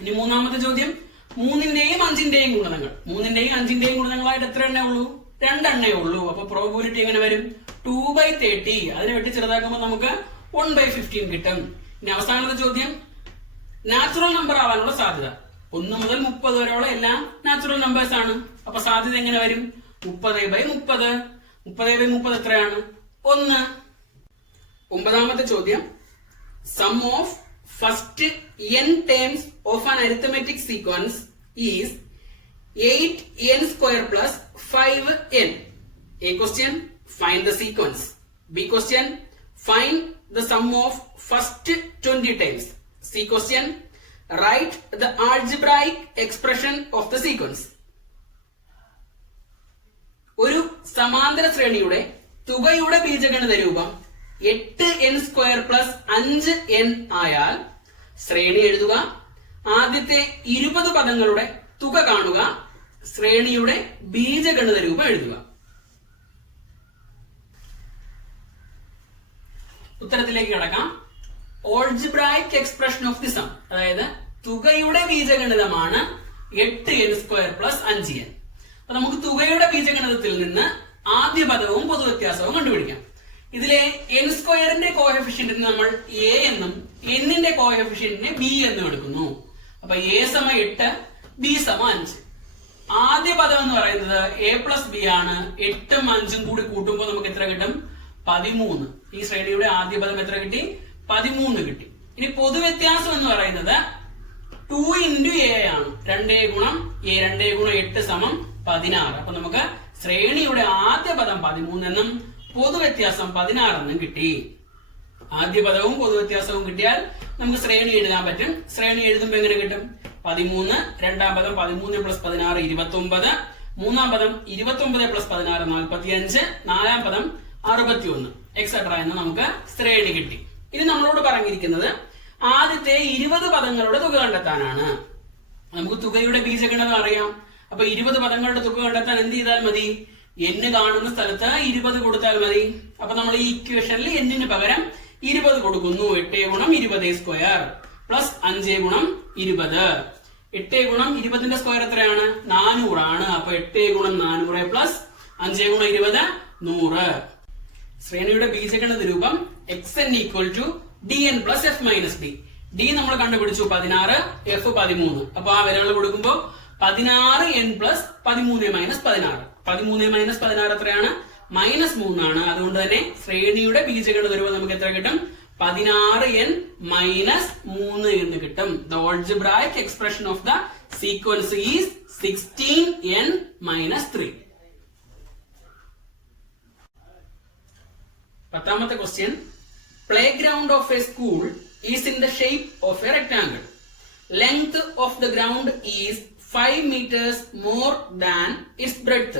ഇനി മൂന്നാമത്തെ ചോദ്യം, 3ന്റെയും 5ന്റെയും ഗുണിതങ്ങൾ. 3ന്റെയും 5ന്റെയും ഗുണിതങ്ങളായിട്ട് എത്ര എണ്ണേ ഉള്ളൂ? രണ്ടെണ്ണേ ഉള്ളൂ. അപ്പൊ പ്രോബിലിറ്റി എങ്ങനെ വരും? 2/30. അതിനെ വെട്ടി ചെറുതാക്കുമ്പോൾ നമുക്ക് 1/15 കിട്ടും. ഇനി അവസാനത്തെ ചോദ്യം, നാച്ചുറൽ നമ്പർ ആവാനുള്ള സാധ്യത. 1 മുതൽ 30 വരെയുള്ള എല്ലാം നാച്ചുറൽ നമ്പേഴ്സ് ആണ്. അപ്പൊ സാധ്യത എങ്ങനെ വരും? 30/30. 30/30 എത്രയാണ്? 1. 9ാമത്തെ ചോദ്യം, sum of first n terms of an arithmetic sequence is 8n² plus 5n. A question, find the sequence. B question, find the sum of first 20 times. C question, write the algebraic expression of the sequence. ഒരു സമാന്തര ശ്രേണിയുടെ തുകയുടെ ബീജഗണിത രൂപം 8n² plus 5n ആയാൽ ശ്രേണി എഴുതുക. ആദ്യത്തെ 20 പദങ്ങളുടെ തുക കാണുക. ശ്രേണിയുടെ ബീജഗണിത രൂപം എഴുതുക. ഉത്തരത്തിലേക്ക് കടക്കാം. Algebraic expression of the sum, അതായത് തുകയുടെ ബീജഗണിതമാണ് 8n² plus 5n. അപ്പൊ നമുക്ക് തുകയുടെ ബീജഗണിതത്തിൽ നിന്ന് ആദ്യ പദവും പൊതുവ്യത്യാസവും കണ്ടുപിടിക്കാം. ഇതിലെ n² കോഎഫിഷ്യന്റിന് നമ്മൾ a എന്നും n കോഎഫിഷ്യന്റിനെ b എന്നും എടുക്കുന്നു. അപ്പൊ a = 8, b = 5. ആദ്യ പദം എന്ന് പറയുന്നത് a plus b ആണ്. 8ഉം 5ഉം കൂടി കൂട്ടുമ്പോൾ നമുക്ക് എത്ര കിട്ടും? 13. ഈ ശ്രേണിയുടെ ആദ്യ പദം എത്ര കിട്ടി? 13 കിട്ടി. ഇനി പൊതുവ്യത്യാസം എന്ന് പറയുന്നത് 2 into a ആണ്. 2a ഗുണം a, 2a ഗുണം 8 = 16. അപ്പൊ നമുക്ക് ശ്രേണിയുടെ ആദ്യ പദം 13 എന്നും പൊതുവ്യത്യാസം 16 എന്നും കിട്ടി. ആദ്യ പദവും പൊതുവ്യത്യാസവും കിട്ടിയാൽ നമുക്ക് ശ്രേണി എഴുതാൻ പറ്റും. ശ്രേണി എഴുതുമ്പോൾ എങ്ങനെ കിട്ടും? 13, രണ്ടാം പദം 13 + 16 29, മൂന്നാം പദം 29 + 16 45, നാലാം പദം 61 എക്സെട്ര എന്ന് നമുക്ക് ശ്രേണി കിട്ടി. ഇനി നമ്മളോട് പറഞ്ഞിരിക്കുന്നത് ആദ്യത്തെ 20 പദങ്ങളുടെ തുക കണ്ടെത്താനാണ്. നമുക്ക് തുകയുടെ ബീജഗണിതം അറിയാം. അപ്പൊ 20 പദങ്ങളുടെ തുക കണ്ടെത്താൻ എന്ത് ചെയ്താൽ മതി? n കാണുന്ന സ്ഥലത്ത് 20 കൊടുത്താൽ മതി. അപ്പൊ നമ്മൾ ഈ ഇക്വേഷനിൽ n പകരം 20 കൊടുക്കുന്നു. 8 ഗുണം 20² പ്ലസ് 5 ഗുണം 20. 8 ഗുണം 20ന്റെ സ്ക്വയർ എത്രയാണ്? 400 ആണ്. അപ്പൊ 8 ഗുണം 400 പ്ലസ് 5 ഗുണം 20 100. ശ്രേണിയുടെ ബീജഗണിത രൂപം xn = dn plus f minus d. d നമ്മൾ കണ്ടുപിടിച്ചു 16, f 13. അപ്പൊ ആ വിലകൾ കൊടുക്കുമ്പോ 16n plus 13 minus 16. 13 minus 16 എത്രയാണ്? -3 ആണ്. അതുകൊണ്ട് തന്നെ ശ്രേണിയുടെ ബീജഗണിത രൂപം നമുക്ക് എത്ര കിട്ടും? 16n - 3 എന്ന് കിട്ടും. The algebraic expression of the sequence is 16n - 3. 10ാമത്തെ question, playground of a school is in the shape of a rectangle. Length of the ground is 5 meters more than its breadth.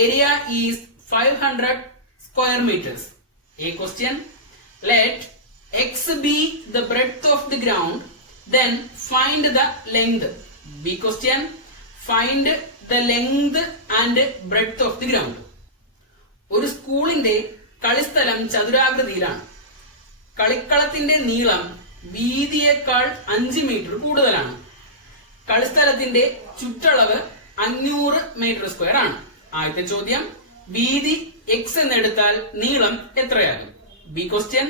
Area is 500 square meters. A question, let x be the breadth of the ground, then find the length. B question, find the length and breadth of the ground. ഒരു സ്കൂളിന്റെ കളിസ്ഥലം ചതുരാകൃതിയിലാണ്. കളിക്കളത്തിന്റെ നീളം വീതിയേക്കാൾ 5 metre കൂടുതലാണ്. കളിസ്ഥലത്തിന്റെ ചുറ്റളവ് 500 m² ആണ്. ആദ്യത്തെ ചോദ്യം, വീതി x എന്നെടുത്താൽ നീളം എത്രയാകും? ബി ക്വസ്റ്റ്യൻ,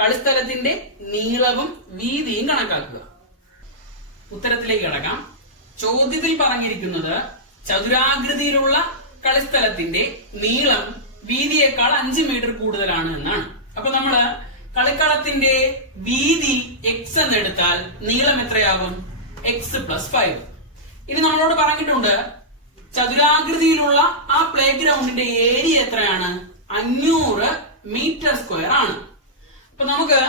കളിസ്ഥലത്തിന്റെ നീളവും വീതിയും കണക്കാക്കുക. ഉത്തരത്തിലേക്ക് കടക്കാം. ചോദ്യത്തിൽ പറഞ്ഞിരിക്കുന്നത് ചതുരാകൃതിയിലുള്ള കളിസ്ഥലത്തിന്റെ നീളം വീതിയേക്കാൾ 5 മീറ്റർ കൂടുതലാണ് എന്നാണ്. അപ്പൊ നമ്മള് കളിക്കളത്തിന്റെ വീതി x എന്നെടുത്താൽ നീളം എത്രയാകും? x + 5. ഇനി നമ്മളോട് പറഞ്ഞിട്ടുണ്ട് ചതുരാകൃതിയിലുള്ള ആ പ്ലേ ഗ്രൗണ്ടിന്റെ ഏരിയ എത്രയാണ്? 500 m² ആണ്. അപ്പൊ നമുക്ക്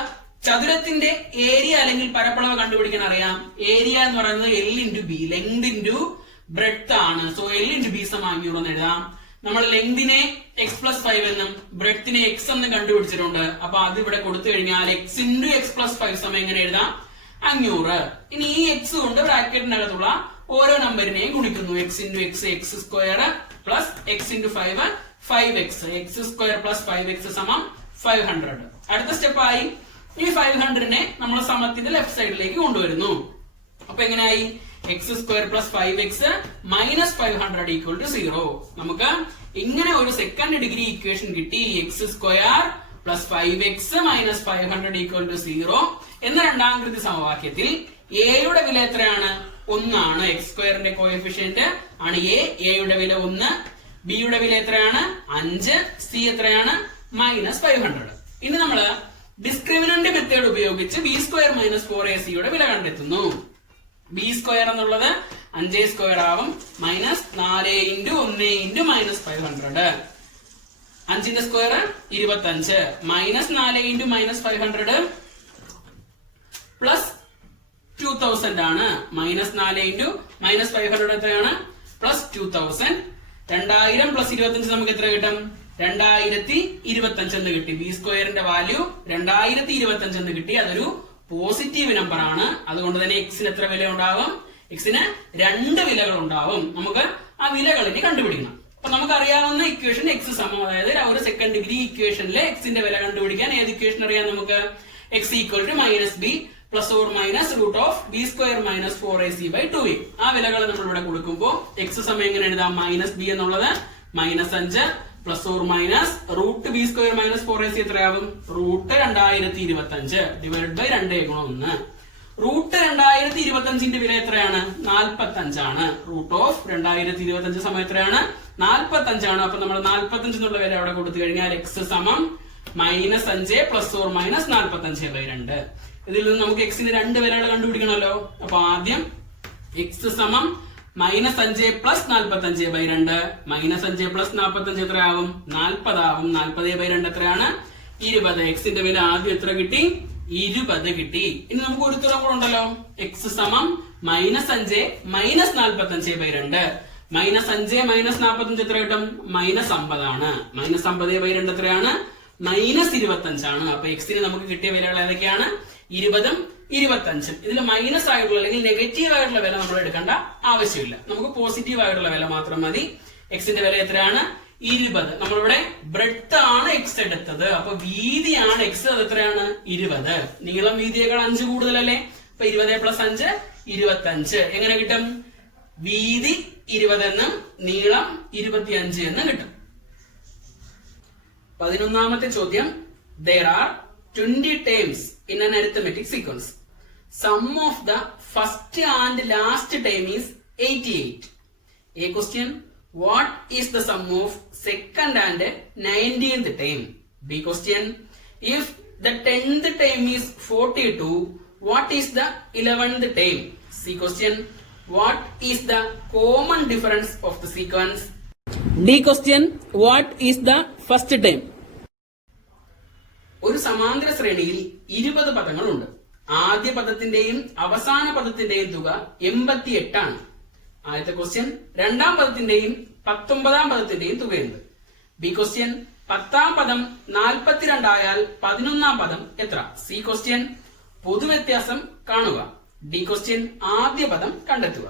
ചതുരത്തിന്റെ ഏരിയ അല്ലെങ്കിൽ പരപ്പളവ് കണ്ടുപിടിക്കാൻ അറിയാം. ഏരിയ എന്ന് പറയുന്നത് L × B, ലെങ്ത് × ബ്രെഡ്ത്ത് ആണ്. സോ L × B = 500 എന്ന് എഴുതാം. നമ്മൾ ലെങ്തിനെ x + 5 എന്നും ബ്രെഡ്ത്തിനെ x എന്നും കണ്ടുപിടിച്ചിട്ടുണ്ട്. അപ്പൊ അത് ഇവിടെ കൊടുത്തു കഴിഞ്ഞാൽ x × x + 5 എങ്ങനെ എഴുതാം? 500. ഇനി ഈ x കൊണ്ട് ബ്രാക്കറ്റിനകത്തുള്ള ഓരോ നമ്പറിനെയും ഗുണിക്കുന്നു. x × x x² plus x × 5 5x. x² + 5x = 500. അടുത്ത സ്റ്റെപ്പായി ഈ 500നെ നമ്മൾ സമത്തിന്റെ ലെഫ്റ്റ് സൈഡിലേക്ക് കൊണ്ടുവരുന്നു. അപ്പൊ എങ്ങനെയായി? X square plus 5x minus 500 equal to 0. നമുക്ക് ഇങ്ങനെ ഒരു സെക്കൻഡ് ഡിഗ്രി ഇക്വേഷൻ കിട്ടി. X square plus 5x minus 500 equal to 0 എന്ന രണ്ടാംകൃതി സമവാക്യത്തിൽ എയുടെ വില എത്രയാണ്? 1 ആണ്. എക്സ് സ്ക്വയറിന്റെ കോഎഫിഷ്യന്റ് ആണ് എയുടെ വില 1, ബിയുടെ വില എത്രയാണ്? 5, സി എത്രയാണ്? മൈനസ് 500. ഇനി നമ്മള് ഡിസ്ക്രിമിനന്റ് മെത്തേഡ് ഉപയോഗിച്ച് ബി സ്ക്വയർ മൈനസ് 4ac യുടെ വില കണ്ടെത്തുന്നു. ബി സ്ക്വയർ എന്നുള്ളത് 5 സ്ക്വയർ ആവും, മൈനസ് 4 ഇൻറ്റു 1 ഇൻറ്റു മൈനസ് 500. 5ന്റെ square 25, minus 4 into minus 500 plus 2000 ആണ്. മൈനസ് 4 ഇൻറ്റു മൈനസ് 500 എത്രയാണ്? പ്ലസ് 2000. 2000 പ്ലസ് 25 നമുക്ക് എത്ര കിട്ടും? 2025 എന്ന് കിട്ടി. ബി സ്ക്വയറിന്റെ വാല്യൂ 2025 എന്ന് കിട്ടി. അതൊരു പോസിറ്റീവ് നമ്പർ ആണ്. അതുകൊണ്ട് തന്നെ എക്സിന് എത്ര വില ഉണ്ടാവും? എക്സിന് 2 വിലകൾ ഉണ്ടാവും. നമുക്ക് ആ വിലകൾ ഇനി കണ്ടുപിടിക്കണം. അപ്പൊ നമുക്കറിയാവുന്ന ഇക്വേഷൻ എക്സ് സമം, അതായത് ഒരു സെക്കൻഡ് ഡിഗ്രി ഇക്വേഷനിലെ എക്സിന്റെ വില കണ്ടുപിടിക്കാൻ ഏത് ഇക്വേഷൻ അറിയാം നമുക്ക്? X equal to minus b plus or minus root of b square minus 4ac by 2a. ആ വിലകൾ നമ്മൾ ഇവിടെ കൊടുക്കുമ്പോൾ എക്സ് സമയം എങ്ങനെ എഴുതാം? മൈനസ് ബി എന്നുള്ളത് minus 5 plus or minus root b square minus 4ac എത്രയാവും? Root 2025 divide by 2 × 1. റൂട്ട് 2025ന്റെ വില എത്രയാണ്? 45 ആണ്. റൂട്ട് ഓഫ് 2025 സമയം എത്രയാണ്? 45 ആണ്. അപ്പൊ നമ്മൾ 45 എന്നുള്ള വില അവിടെ കൊടുത്തു കഴിഞ്ഞാൽ എക്സ് സമം minus 5 plus or minus 45 by 2. ഇതിൽ നിന്ന് നമുക്ക് എക്സിന് 2 വിലകൾ കണ്ടുപിടിക്കണമല്ലോ. അപ്പൊ ആദ്യം എക്സ് സമം minus 5 plus 45 by 2. Minus 5 plus 45 എത്രയാവും? 40 ആവും. 40 ബൈ 2 എത്രയാണ്? 20. എക്സിന്റെ വില ആദ്യം എത്ര കിട്ടി? 20 കിട്ടി. ഇനി നമുക്ക് ഒരു ഉത്തരം കൂടെ ഉണ്ടല്ലോ. എക്സ് സമം minus 5 minus 45 by 2. Minus 5 minus 45 എത്ര കിട്ടും? മൈനസ് 50 ആണ്. മൈനസ് 50 ബൈ 2 എത്രയാണ്? മൈനസ് 25 ആണ്. അപ്പൊ എക്സിന് നമുക്ക് കിട്ടിയ വിലകൾ ഏതൊക്കെയാണ്? 20 ഉം 25. ഇതിൽ മൈനസ് ആയിട്ടുള്ള അല്ലെങ്കിൽ നെഗറ്റീവ് ആയിട്ടുള്ള വില നമ്മൾ എടുക്കേണ്ട ആവശ്യമില്ല. നമുക്ക് പോസിറ്റീവ് ആയിട്ടുള്ള വില മാത്രം മതി. എക്സിന്റെ വില എത്രയാണ്? 20. നമ്മളിവിടെ ബ്രെഡ്ത്ത് ആണ് എക്സ് എടുത്തത്. അപ്പൊ വീതിയാണ് എക്സ്. അത് എത്രയാണ്? 20. നീളം വീതിയേക്കാൾ 5 കൂടുതലല്ലേ? അപ്പൊ 20 പ്ലസ് 5 25. എങ്ങനെ കിട്ടും? വീതി 20 എന്നും നീളം 25 എന്നും കിട്ടും. 11ാമത്തെ ചോദ്യം. There are 20 terms in an arithmetic sequence. Sum of the first and last term is 88. A question. What is the sum of second and 19th term? B question. If the 10th term is 42, what is the 11th term? C question. What is the common difference of the sequence? D question. What is the first term? ഒരു സമാന്തര ശ്രേണിയിൽ 20 പദങ്ങളുണ്ട്. ആദ്യ പദത്തിന്റെയും അവസാന പദത്തിന്റെയും തുക 88 ആണ്. ആദ്യത്തെ question. രണ്ടാം പദത്തിന്റെയും 19ാം പദത്തിന്റെയും തുകയുണ്ട്. B question. 10ാം പദം 42 ആയാൽ 11ാം പദം എത്ര? C question. പൊതുവ്യത്യാസം കാണുക. D question. ആദ്യ പദം കണ്ടെത്തുക.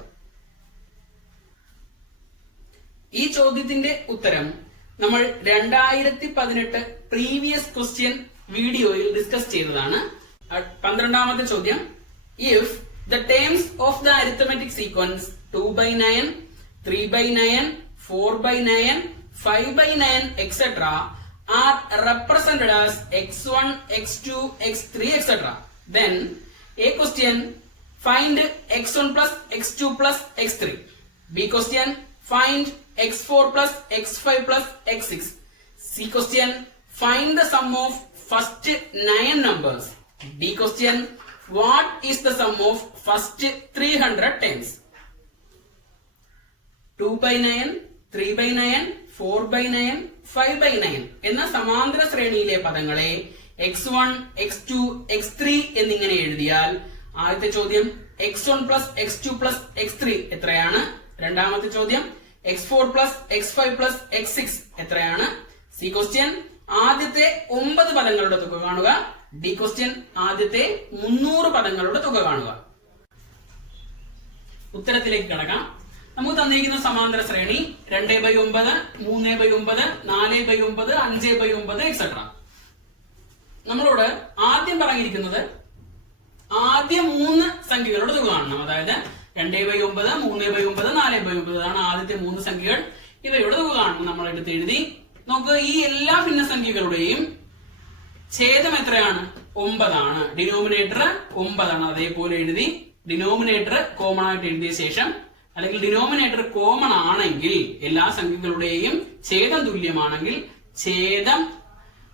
ഈ ചോദ്യത്തിന്റെ ഉത്തരം നമ്മൾ 2018 പ്രീവിയസ് ക്വസ്റ്റ്യൻ വീഡിയോയിൽ ഡിസ്കസ് ചെയ്തതാണ്. 12ാമത്തെ ചോദ്യം. If the terms of the arithmetic sequence 2/9, 3/9, 4/9, 5/9, etc. are represented as x1, x2, x3, etc. Then A question. Find x1 plus x2 plus x3. B question. Find x4 plus x5 plus x6. C question. Find the sum of first 9 numbers. D question. What is the sum of first 300 terms? 2/9, 3/9, 4/9, 5/9 എന്ന സമാന്തര ശ്രേണിയിലെ പദങ്ങളെ x1, x2, x3 എന്നിങ്ങനെ എഴുതിയാൽ ആദ്യത്തെ ചോദ്യം x1 plus x2 plus x3 എത്രയാണ്? രണ്ടാമത്തെ ചോദ്യം x4 plus x5 plus x6 എത്രയാണ്? C question. ആദ്യത്തെ 9 പദങ്ങളുടെ തുക കാണുക. D question. ആദ്യത്തെ 300 പദങ്ങളുടെ തുക കാണുക. ഉത്തരത്തിലേക്ക് കടക്കാം. നമുക്ക് തന്നിരിക്കുന്ന സമാന്തര ശ്രേണി 2/9, 3/9, 4/9, 5/9 എക്സെട്ര. നമ്മളോട് ആദ്യം പറഞ്ഞിരിക്കുന്നത് ആദ്യ 3 സംഖ്യകളുടെ തുക കാണണം. അതായത് 2/9, 3/9, 4/9 ആണ് ആദ്യത്തെ 3 സംഖ്യകൾ. ഇവയുടെ തുക കാണുമ്പോൾ നമ്മൾ എടുത്ത് എഴുതി. നമുക്ക് ഈ എല്ലാ ഭിന്നസംഖ്യകളുടെയും ഛേദം എത്രയാണ്? 9 ആണ്. ഡിനോമിനേറ്റർ 9 ആണ്. അതേപോലെ എഴുതി. ഡിനോമിനേറ്റർ കോമൺ ആയിട്ട് എഴുതിയ ശേഷം, അല്ലെങ്കിൽ ഡിനോമിനേറ്റർ കോമൺ ആണെങ്കിൽ, എല്ലാ സംഖ്യകളുടെയും ഛേദം തുല്യമാണെങ്കിൽ ഛേദം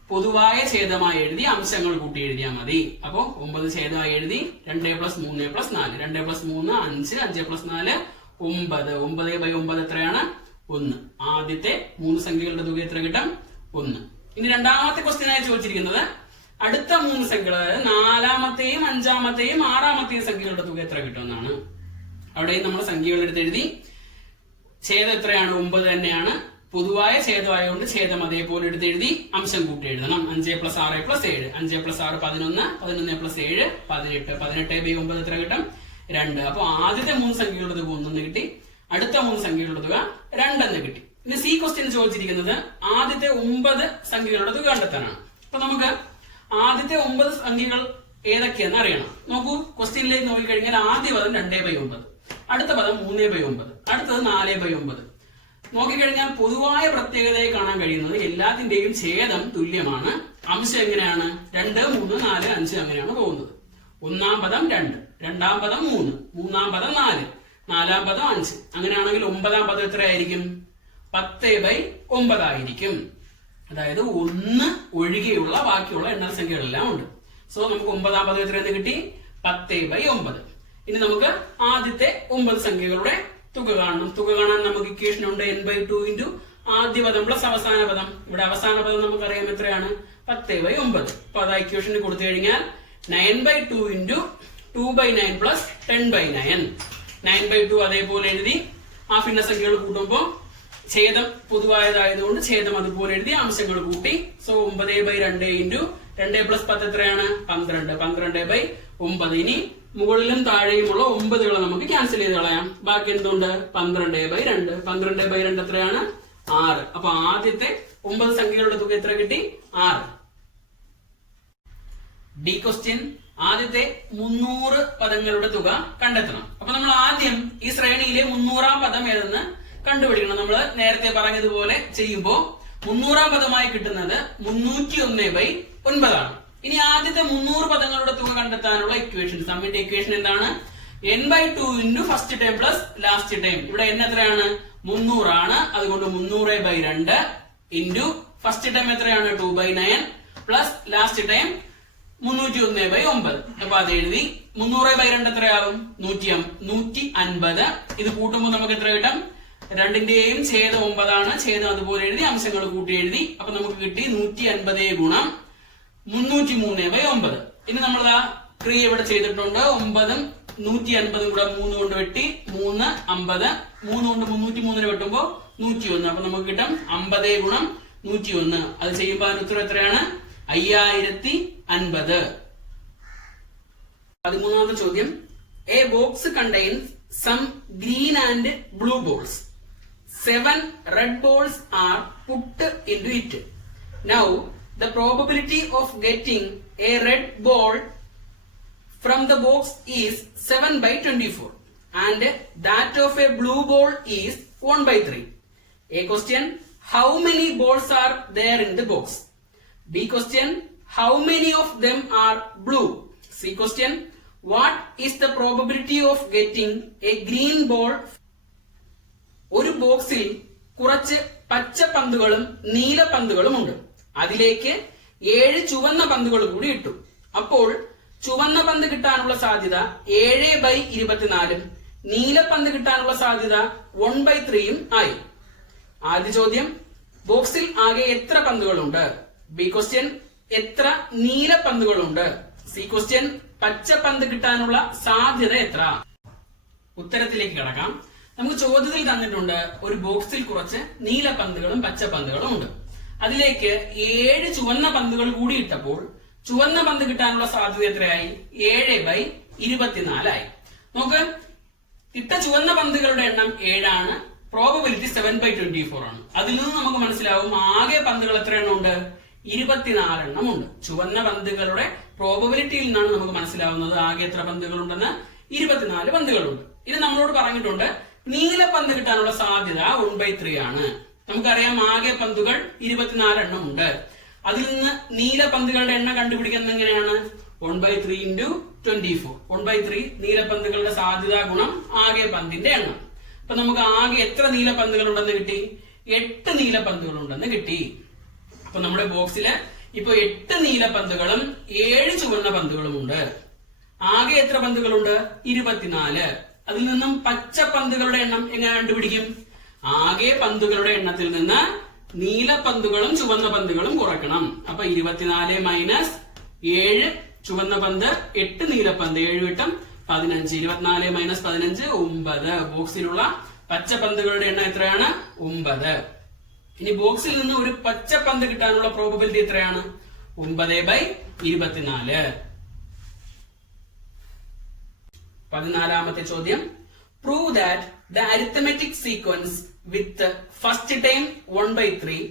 പൊതുവായ ഛേദമായി എഴുതി അംശങ്ങൾ കൂട്ടി എഴുതിയാൽ മതി. അപ്പോ 9 ഛേദമായി എഴുതി. 2 + 3 + 4, 2 + 3 5, 5 + 4 9. 9/9 എത്രയാണ്? 1. ആദ്യത്തെ 3 സംഖ്യകളുടെ തുക എത്ര കിട്ടും? 1. ഇനി രണ്ടാമത്തെ ക്വസ്റ്റ്യൻ ആയി ചോദിച്ചിരിക്കുന്നത് അടുത്ത 3 സംഖ്യകൾ, അതായത് 4-മത്തെയും 5-മത്തെയും 6-മത്തെയും സംഖ്യകളുടെ തുക എത്ര കിട്ടുമെന്നാണ്. അവിടെയും നമ്മൾ സംഖ്യകൾ എടുത്ത് എഴുതി. ഛേദം എത്രയാണ്? 9 തന്നെയാണ്. പൊതുവായ ഛേദമായതുകൊണ്ട് ഛേദം അതേപോലെ എടുത്ത് എഴുതി. അംശം കൂട്ടി എഴുതണം. 5 + 6 + 7, 5 + 6 11, 11 + 7 18. 18/9 എത്ര കിട്ടും? 2. അപ്പൊ ആദ്യത്തെ 3 സംഖ്യകളുടെ തുക 1 എന്ന് കിട്ടി. അടുത്ത 3 സംഖ്യകളുടെ തുക 2 എന്ന് കിട്ടി. ഇനി സി ക്വസ്റ്റ്യൻ ചോദിച്ചിരിക്കുന്നത് ആദ്യത്തെ 9 സംഖ്യകളുടെ തുക കണ്ടെത്താനാണ്. അപ്പൊ നമുക്ക് ആദ്യത്തെ 9 സംഖ്യകൾ ഏതൊക്കെയെന്ന് അറിയണം. നോക്കൂ, ക്വസ്റ്റ്യനിലേക്ക് നോക്കിക്കഴിഞ്ഞാൽ ആദ്യ പദം 2/9, അടുത്ത പദം 3/9, അടുത്തത് 4/9. നോക്കിക്കഴിഞ്ഞാൽ പൊതുവായ പ്രത്യേകതയെ കാണാൻ കഴിയുന്നത് എല്ലാത്തിന്റെയും ഛേദം തുല്യമാണ്. അംശം എങ്ങനെയാണ്? 2, 3, 4, 5 അങ്ങനെയാണ് പോകുന്നത്. ഒന്നാം പദം 2, രണ്ടാം പദം 3, മൂന്നാം പദം 4, നാലാം പദം 5. അങ്ങനെയാണെങ്കിൽ 9-ാം പദം എത്രയായിരിക്കും? 10/9 ആയിരിക്കും. അതായത് 1 ഒഴികെയുള്ള ബാക്കിയുള്ള എണ്ണൽ സംഖ്യകളെല്ലാം ഉണ്ട്. സോ നമുക്ക് 9-ാം പദം എത്രയെന്ന് കിട്ടി? 10/9. ഇനി നമുക്ക് ആദ്യത്തെ 9 സംഖ്യകളുടെ തുക കാണണം. തുക കാണാൻ നമുക്ക് ഇക്വേഷൻ ഉണ്ട്. n/2 ഇൻറ്റു ആദ്യ പദം പ്ലസ് അവസാന പദം. ഇവിടെ അവസാന പദം നമുക്കറിയാം എത്രയാണ്? 10/9. അപ്പൊ അത് ഇക്വേഷന് കൊടുത്തു കഴിഞ്ഞാൽ 9/2 ഇൻറ്റു 2/9 പ്ലസ് 10/9. 9/2 അതേപോലെ എഴുതി. ആ ഭിന്നസംഖ്യകൾ കൂട്ടുമ്പോൾ ഛേദം പൊതുവായതായതുകൊണ്ട് ഛേദം അതുപോലെ എഴുതി. അംശങ്ങൾ കൂട്ടി. സോ 9/2 ഇൻറ്റു 2 + 10 എത്രയാണ്? 12. 12/9. ഇനി മുകളിലും താഴെയുമുള്ള 9കളെ നമുക്ക് ക്യാൻസൽ ചെയ്ത് കളയാം. ബാക്കി എന്തുണ്ട്? 12/2. 12/2 എത്രയാണ്? 6. അപ്പൊ ആദ്യത്തെ 9 സംഖ്യകളുടെ തുക എത്ര കിട്ടി? 6. ഡി ക്വസ്റ്റ്യൻ, ആദ്യത്തെ 300 പദങ്ങളുടെ തുക കണ്ടെത്തണം. അപ്പൊ നമ്മൾ ആദ്യം ഈ ശ്രേണിയിലെ 300-ാം പദം ഏതെന്ന് കണ്ടുപിടിക്കണം. നമ്മൾ നേരത്തെ പറഞ്ഞതുപോലെ ചെയ്യുമ്പോൾ 300-ാം പദമായി കിട്ടുന്നത് 301/9 ആണ്. ഇനി ആദ്യത്തെ 300 പദങ്ങളുടെ തുക കണ്ടെത്താനുള്ള ഇക്വേഷൻ, സമ്മിന്റെ ഇക്വേഷൻ എന്താണ്? n/2 into first time plus last time. ഇവിടെ n എത്രയാണ്? 300 ആണ്. അതുകൊണ്ട് 300/2 ഇൻറ്റു ഫസ്റ്റ് ടൈം എത്രയാണ്? 2/9 പ്ലസ് ലാസ്റ്റ് ടൈം 301/9. അപ്പൊ അത് എഴുതി. 300/2 എത്രയാവും? 150. ഇത് കൂട്ടുമ്പോൾ നമുക്ക് എത്ര കിട്ടും? രണ്ടിന്റെയും ഛേദം 9 ആണ്. ഛേദം അതുപോലെ എഴുതി. അംശങ്ങൾ കൂട്ടി എഴുതി. അപ്പൊ നമുക്ക് കിട്ടി 150 ഗുണം 303/9. ഇനി നമ്മൾ ആ ക്രിയ ഇവിടെ ചെയ്തിട്ടുണ്ട്. 9ഉം 150 കൂടെ 3 കൊണ്ട് വെട്ടി. 3 50. 3 കൊണ്ട് 303 വെട്ടുമ്പോ 101. അപ്പൊ നമുക്ക് കിട്ടും 50 ഗുണം 101. അത് ചെയ്യുമ്പോൾ അതിന് ഉത്തരം എത്രയാണ്? 5050. 13ാമത്തെ ചോദ്യം. A box contains some green and blue balls. 7 red balls are put into it. Now the probability of getting a red ball from the box is 7/24 and that of a blue ball is 1/3. A question, how many balls are there in the box? B question, how many of them are blue? C question, what is the probability of getting a green ball? ഒരു ബോക്സിൽ കുറച്ച് പച്ച പന്തുകളും നീല പന്തുകളും ഉണ്ട്. അതിലേക്ക് 7 ചുവന്ന പന്തുകൾ കൂടി ഇട്ടു. അപ്പോൾ ചുവന്ന പന്ത് കിട്ടാനുള്ള സാധ്യത 7/24, നീല പന്ത് കിട്ടാനുള്ള സാധ്യത 1/3 ആയി. ആദ്യ ചോദ്യം, ബോക്സിൽ ആകെ എത്ര പന്തുകളുണ്ട്? ബി ക്വസ്റ്റ്യൻ, എത്ര നീല പന്തുകളുണ്ട്? സി ക്വസ്റ്റ്യൻ, പച്ച പന്ത് കിട്ടാനുള്ള സാധ്യത എത്ര? ഉത്തരത്തിലേക്ക് കടക്കാം. നമുക്ക് ചോദ്യത്തിൽ തന്നിട്ടുണ്ട് ഒരു ബോക്സിൽ കുറച്ച് നീല പന്തുകളും പച്ച പന്തുകളും ഉണ്ട്. അതിലേക്ക് 7 ചുവന്ന പന്തുകൾ കൂടി ഇട്ടപ്പോൾ ചുവന്ന പന്ത് കിട്ടാനുള്ള സാധ്യത എത്രയായി? 7/24 ആയി. നോക്ക്, ഇട്ട ചുവന്ന പന്തുകളുടെ എണ്ണം 7 ആണ്. പ്രോബബിലിറ്റി 7/24 ആണ്. അതിൽ നിന്ന് നമുക്ക് മനസ്സിലാവും ആകെ പന്തുകൾ എത്ര എണ്ണം ഉണ്ട്? 24 എണ്ണം ഉണ്ട്. ചുവന്ന പന്തുകളുടെ പ്രോബബിലിറ്റിയിൽ നിന്നാണ് നമുക്ക് മനസ്സിലാവുന്നത് ആകെ എത്ര പന്തുകൾ ഉണ്ടെന്ന്. 24 പന്തുകളുണ്ട്. ഇത് നമ്മളോട് പറഞ്ഞിട്ടുണ്ട് നീല പന്ത് കിട്ടാനുള്ള സാധ്യത 1/3 ആണ്. നമുക്കറിയാം ആകെ പന്തുകൾ 24 എണ്ണം ഉണ്ട്. അതിൽ നിന്ന് നീല പന്തുകളുടെ എണ്ണം കണ്ടുപിടിക്കുന്നത് എങ്ങനെയാണ്? 1/3 × 24. 1/3 നീലപ്പന്തുകളുടെ സാധ്യത ഗുണം ആകെ പന്തിന്റെ എണ്ണം. അപ്പൊ നമുക്ക് ആകെ എത്ര നീലപ്പന്തുകൾ ഉണ്ടെന്ന് കിട്ടി? 8 നീലപ്പന്തുകൾ ഉണ്ടെന്ന് കിട്ടി. അപ്പൊ നമ്മുടെ ബോക്സില് ഇപ്പൊ 8 നീലപ്പന്തുകളും 7 ചുവന്ന പന്തുകളും ഉണ്ട്. ആകെ എത്ര പന്തുകളുണ്ട്? 24. അതിൽ നിന്നും പച്ച പന്തുകളുടെ എണ്ണം എങ്ങനെ കണ്ടുപിടിക്കും? ആകെ പന്തുകളുടെ എണ്ണത്തിൽ നിന്ന് നീലപ്പന്തുകളും ചുവന്ന പന്തുകളും കുറയ്ക്കണം. അപ്പൊ 24 - 7 ചുവന്ന പന്ത്, 8 നീലപ്പന്ത്, 7 വട്ടം 15. 24 - 15 9. ബോക്സിലുള്ള പച്ച പന്തുകളുടെ എണ്ണം എത്രയാണ്? 9. ഇനി ബോക്സിൽ നിന്ന് ഒരു പച്ച പന്ത് കിട്ടാനുള്ള പ്രോബബിലിറ്റി എത്രയാണ്? 9/24. 14ാമത്തെ ചോദ്യം. Prove that the arithmetic sequence with first time 1/3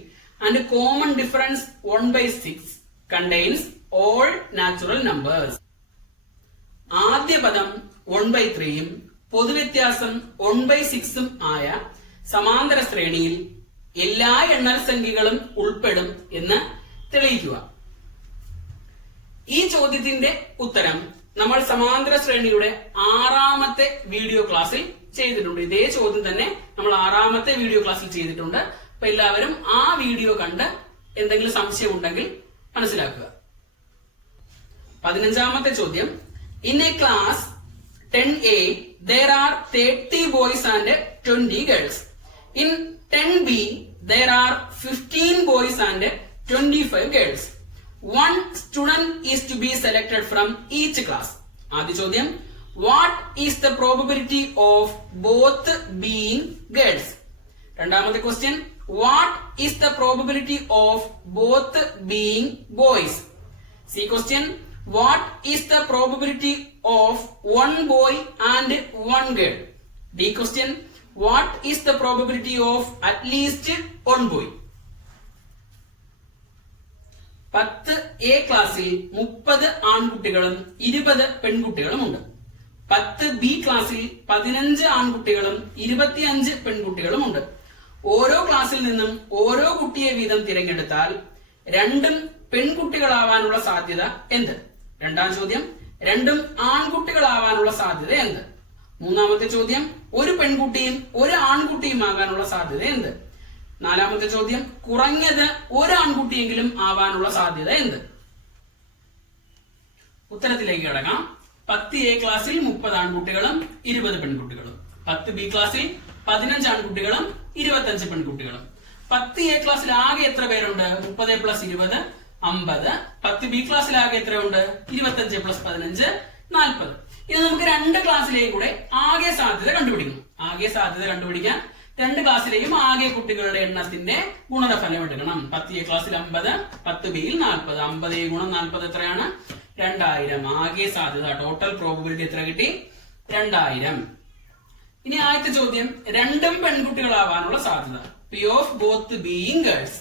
and common difference 1/6 contains all natural numbers. ആദ്യ പദം 1/3 പൊതുവ്യത്യാസം 1/6 ആയ സമാന്തര ശ്രേണിയിൽ എല്ലാ എണ്ണൽ സംഖ്യകളും ഉൾപ്പെടും എന്ന് തെളിയിക്കുക. ഈ ചോദ്യത്തിന്റെ ഉത്തരം നമ്മൾ സമാന്തര ശ്രേണിയുടെ 6ാമത്തെ വീഡിയോ ക്ലാസ്സിൽ ചെയ്തിട്ടുണ്ട്. ഇതേ ചോദ്യം തന്നെ നമ്മൾ 6ാമത്തെ വീഡിയോ ക്ലാസ്സിൽ ചെയ്തിട്ടുണ്ട്. അപ്പൊ എല്ലാവരും ആ വീഡിയോ കണ്ട് എന്തെങ്കിലും സംശയം ഉണ്ടെങ്കിൽ മനസ്സിലാക്കുക. 15ാമത്തെ ചോദ്യം. In A class 10A there are 30 boys and 20 girls. In 10B there are 15 boys and 25 girls. One student is to be selected from each class. ആദ്യ ചോദ്യം. What is the probability of both being girls? രണ്ടാമത്തെ question. What is the probability of both being boys? C question. What is the probability of one boy and one girl? D question. What is the probability of at least one boy? 10A ക്ലാസ്സിൽ 30 ആൺകുട്ടികളും 20 പെൺകുട്ടികളും ഉണ്ട്. 10B ക്ലാസ്സിൽ 15 ആൺകുട്ടികളും 25 പെൺകുട്ടികളും ഉണ്ട്. ഓരോ ക്ലാസ്സിൽ നിന്നും ഓരോ കുട്ടിയെ വീതം തിരഞ്ഞെടുത്താൽ രണ്ടും പെൺകുട്ടികളാവാനുള്ള സാധ്യത എന്ത്? രണ്ടാം ചോദ്യം. രണ്ടും ആൺകുട്ടികളാവാനുള്ള സാധ്യത എന്ത്? മൂന്നാമത്തെ ചോദ്യം. ഒരു പെൺകുട്ടിയും ഒരു ആൺകുട്ടിയും ആകാനുള്ള സാധ്യത എന്ത്? നാലാമത്തെ ചോദ്യം. കുറഞ്ഞത് ഒരു ആൺകുട്ടിയെങ്കിലും ആവാനുള്ള സാധ്യത എന്ത്? ഉത്തരത്തിലേക്ക് കിടക്കാം. 10A ക്ലാസ്സിൽ 30 ആൺകുട്ടികളും 20 പെൺകുട്ടികളും. 10B ക്ലാസ്സിൽ 15 ആൺകുട്ടികളും 25 പെൺകുട്ടികളും. 10A ക്ലാസ്സിൽ ആകെ എത്ര പേരുണ്ട്? 30 + 20 50. 10B ക്ലാസ്സിൽ ആകെ എത്രയുണ്ട്? 25 + 15 40. ഇത് നമുക്ക് 2 ക്ലാസ്സിലെയും കൂടെ ആകെ സാധ്യത കണ്ടുപിടിക്കണം. ആകെ സാധ്യത കണ്ടുപിടിക്കാൻ 2 ക്ലാസ്സിലെയും ആകെ കുട്ടികളുടെ എണ്ണത്തിന്റെ ഗുണനഫലം എടുക്കണം. 10A ക്ലാസ്സിൽ 50, 10Bയിൽ 40. 50 × 40 എത്രയാണ്? 2000. ആകെ സാധ്യത ടോട്ടൽ പ്രോബബിലിറ്റി എത്ര കിട്ടി? 2000. ഇനി ആദ്യത്തെ ചോദ്യം. രണ്ടും പെൺകുട്ടികളാവാനുള്ള സാധ്യത. P of both being girls.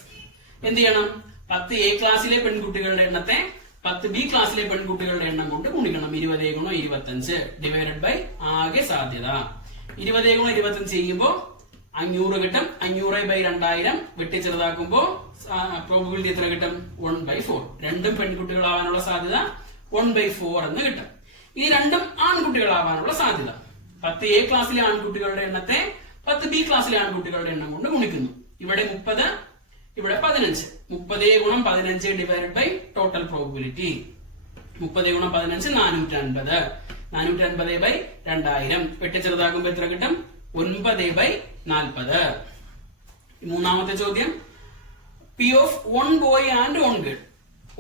എന്ത് ചെയ്യണം? 10A ക്ലാസ്സിലെ പെൺകുട്ടികളുടെ എണ്ണത്തെ 10B ക്ലാസ്സിലെ പെൺകുട്ടികളുടെ എണ്ണം കൊണ്ട് ഗുണിക്കണം. 20 × 25 ഡിവൈഡഡ് ബൈ ആകെ സാധ്യത. 20 × 25 ചെയ്യുമ്പോൾ 500 കിട്ടും. 500/2000 വെട്ടി ചെറുതാക്കുമ്പോ പ്രോബബിലിറ്റി എത്ര കിട്ടും? 1/4. രണ്ടും പെൺകുട്ടികളാവാനുള്ള സാധ്യത 1/4 എന്ന് കിട്ടും. ഈ രണ്ടും ആൺകുട്ടികളാവാനുള്ള സാധ്യത 10A ക്ലാസ്സിലെ ആൺകുട്ടികളുടെ എണ്ണത്തെ 10B ക്ലാസ്സിലെ ആൺകുട്ടികളുടെ എണ്ണം കൊണ്ട് ഗുണിക്കുന്നു. ഇവിടെ 30, ഇവിടെ 15. 30 × 15 ഡിവൈഡഡ് ബൈ ടോട്ടൽ പ്രോബബിലിറ്റി. 30 × 15 450. 450/2000 വെട്ടി ചെറുതാക്കുമ്പോ എത്ര കിട്ടും? 9/40. മൂന്നാമത്തെ ചോദ്യം. P of one boy and one girl.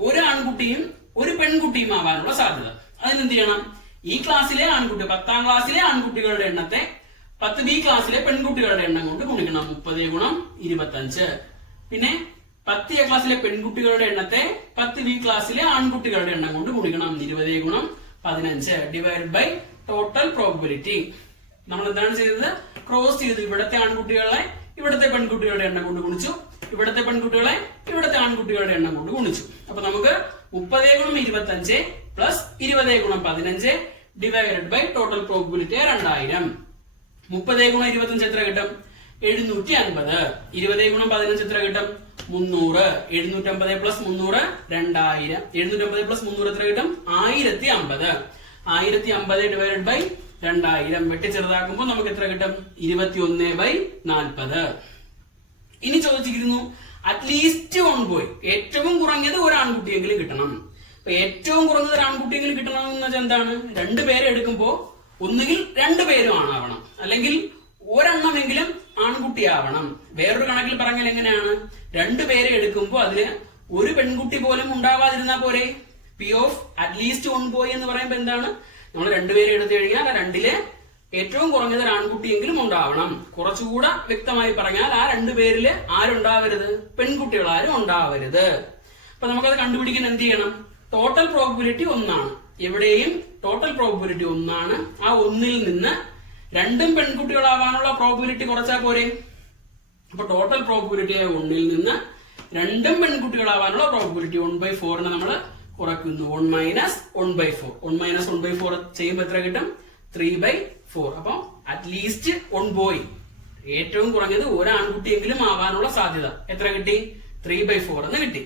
ഒരു ആൺകുട്ടിയും ഒരു പെൺകുട്ടിയും ആവാനുള്ള സാധ്യത. അതിനെന്ത് ചെയ്യണം? ഈ ക്ലാസ്സിലെ ആൺകുട്ടി 10ാം ക്ലാസ്സിലെ ആൺകുട്ടികളുടെ എണ്ണത്തെ 10B ക്ലാസ്സിലെ പെൺകുട്ടികളുടെ എണ്ണം കൊണ്ട് ഗുണിക്കണം. 30 × 25. പിന്നെ 10A ക്ലാസ്സിലെ പെൺകുട്ടികളുടെ എണ്ണത്തെ 10B ക്ലാസ്സിലെ ആൺകുട്ടികളുടെ എണ്ണം കൊണ്ട് ഗുണിക്കണം. 20 × 15 ഡിവൈഡ് ബൈ ടോട്ടൽ പ്രോബബിലിറ്റി. നമ്മൾ എന്താണ് ചെയ്തത്? ക്രോസ് ചെയ്തു. ഇവിടത്തെ ആൺകുട്ടികളെ ഇവിടത്തെ പെൺകുട്ടികളുടെ എണ്ണം കൊണ്ട് ഗുണിച്ചു. ഇവിടത്തെ പെൺകുട്ടികളെ ഇവിടത്തെ ആൺകുട്ടികളുടെ എണ്ണം കൊണ്ട് ഗുണിച്ചു. അപ്പൊ നമുക്ക് 30 × 25 + 20 × 15 ഡിവൈഡഡ് ബൈ ടോട്ടൽ പ്രോബിലിറ്റി 2000. 30 ഗുണം 25 എത്ര കിട്ടും? 750. 20 ഗുണം 15 എത്ര കിട്ടും? 300. 750 പ്ലസ് 300 2000. 750 പ്ലസ് 300 എത്ര കിട്ടും? 1050. 1050 ഡിവൈഡഡ് ബൈ 2000 വെട്ടി ചെറുതാക്കുമ്പോൾ നമുക്ക് എത്ര കിട്ടും? 21/40. ഇനി ചോദിച്ചിരിക്കുന്നു അറ്റ്ലീസ്റ്റ് 1 ബോയ്, ഏറ്റവും കുറഞ്ഞത് ഒരു ആൺകുട്ടിയെങ്കിലും കിട്ടണം. അപ്പൊ ഏറ്റവും കുറഞ്ഞത് ഒരു ആൺകുട്ടിയെങ്കിലും കിട്ടണം എന്ന് വെച്ചാൽ എന്താണ്? 2 പേരെ എടുക്കുമ്പോ ഒന്നുകിൽ 2 പേരും ആണാവണം, അല്ലെങ്കിൽ ഒരെണ്ണമെങ്കിലും ആൺകുട്ടിയാവണം. വേറൊരു കണക്കിൽ പറഞ്ഞാൽ എങ്ങനെയാണ്? 2 പേരെ എടുക്കുമ്പോ അതില് ഒരു പെൺകുട്ടി പോലും ഉണ്ടാവാതിരുന്നാ പോരെ? പി ഓഫ് അറ്റ്ലീസ്റ്റ് 1 ബോയ് എന്ന് പറയുമ്പോ എന്താണ്? നമ്മൾ 2 പേരെ എടുത്തു കഴിഞ്ഞാൽ ആ 2-ല് ഏറ്റവും കുറഞ്ഞത് ഒരു ആൺകുട്ടിയെങ്കിലും ഉണ്ടാവണം. കുറച്ചുകൂടെ വ്യക്തമായി പറഞ്ഞാൽ ആ 2 പേരില് ആരുണ്ടാവരുത്? പെൺകുട്ടികൾ ആരും ഉണ്ടാവരുത്. അപ്പൊ നമുക്കത് കണ്ടുപിടിക്കാൻ എന്ത് ചെയ്യണം? ടോട്ടൽ പ്രോബിലിറ്റി 1 എവിടെയും ടോട്ടൽ പ്രോബിലിറ്റി 1. ആ 1-ൽ നിന്ന് 2 പെൺകുട്ടികളാവാനുള്ള പ്രോബിലിറ്റി കുറച്ചാൽ പോരെ? അപ്പൊ ടോട്ടൽ പ്രോബിലിറ്റി 1-ൽ നിന്ന് 2 പെൺകുട്ടികളാവാനുള്ള പ്രോബിലിറ്റി 1/4 നമ്മൾ കുറയ്ക്കുന്നു. 1 മൈനസ് 1/4. 1 മൈനസ് 1/4 ചെയ്യുമ്പോൾ എത്ര കിട്ടും? 3/4. അപ്പൊ അറ്റ്ലീസ്റ്റ് 1 ബോയ്, ഏറ്റവും കുറഞ്ഞത് ഒരു ആൺകുട്ടിയെങ്കിലും ആവാനുള്ള സാധ്യത എത്ര കിട്ടി? 3/4 എന്ന് കിട്ടി.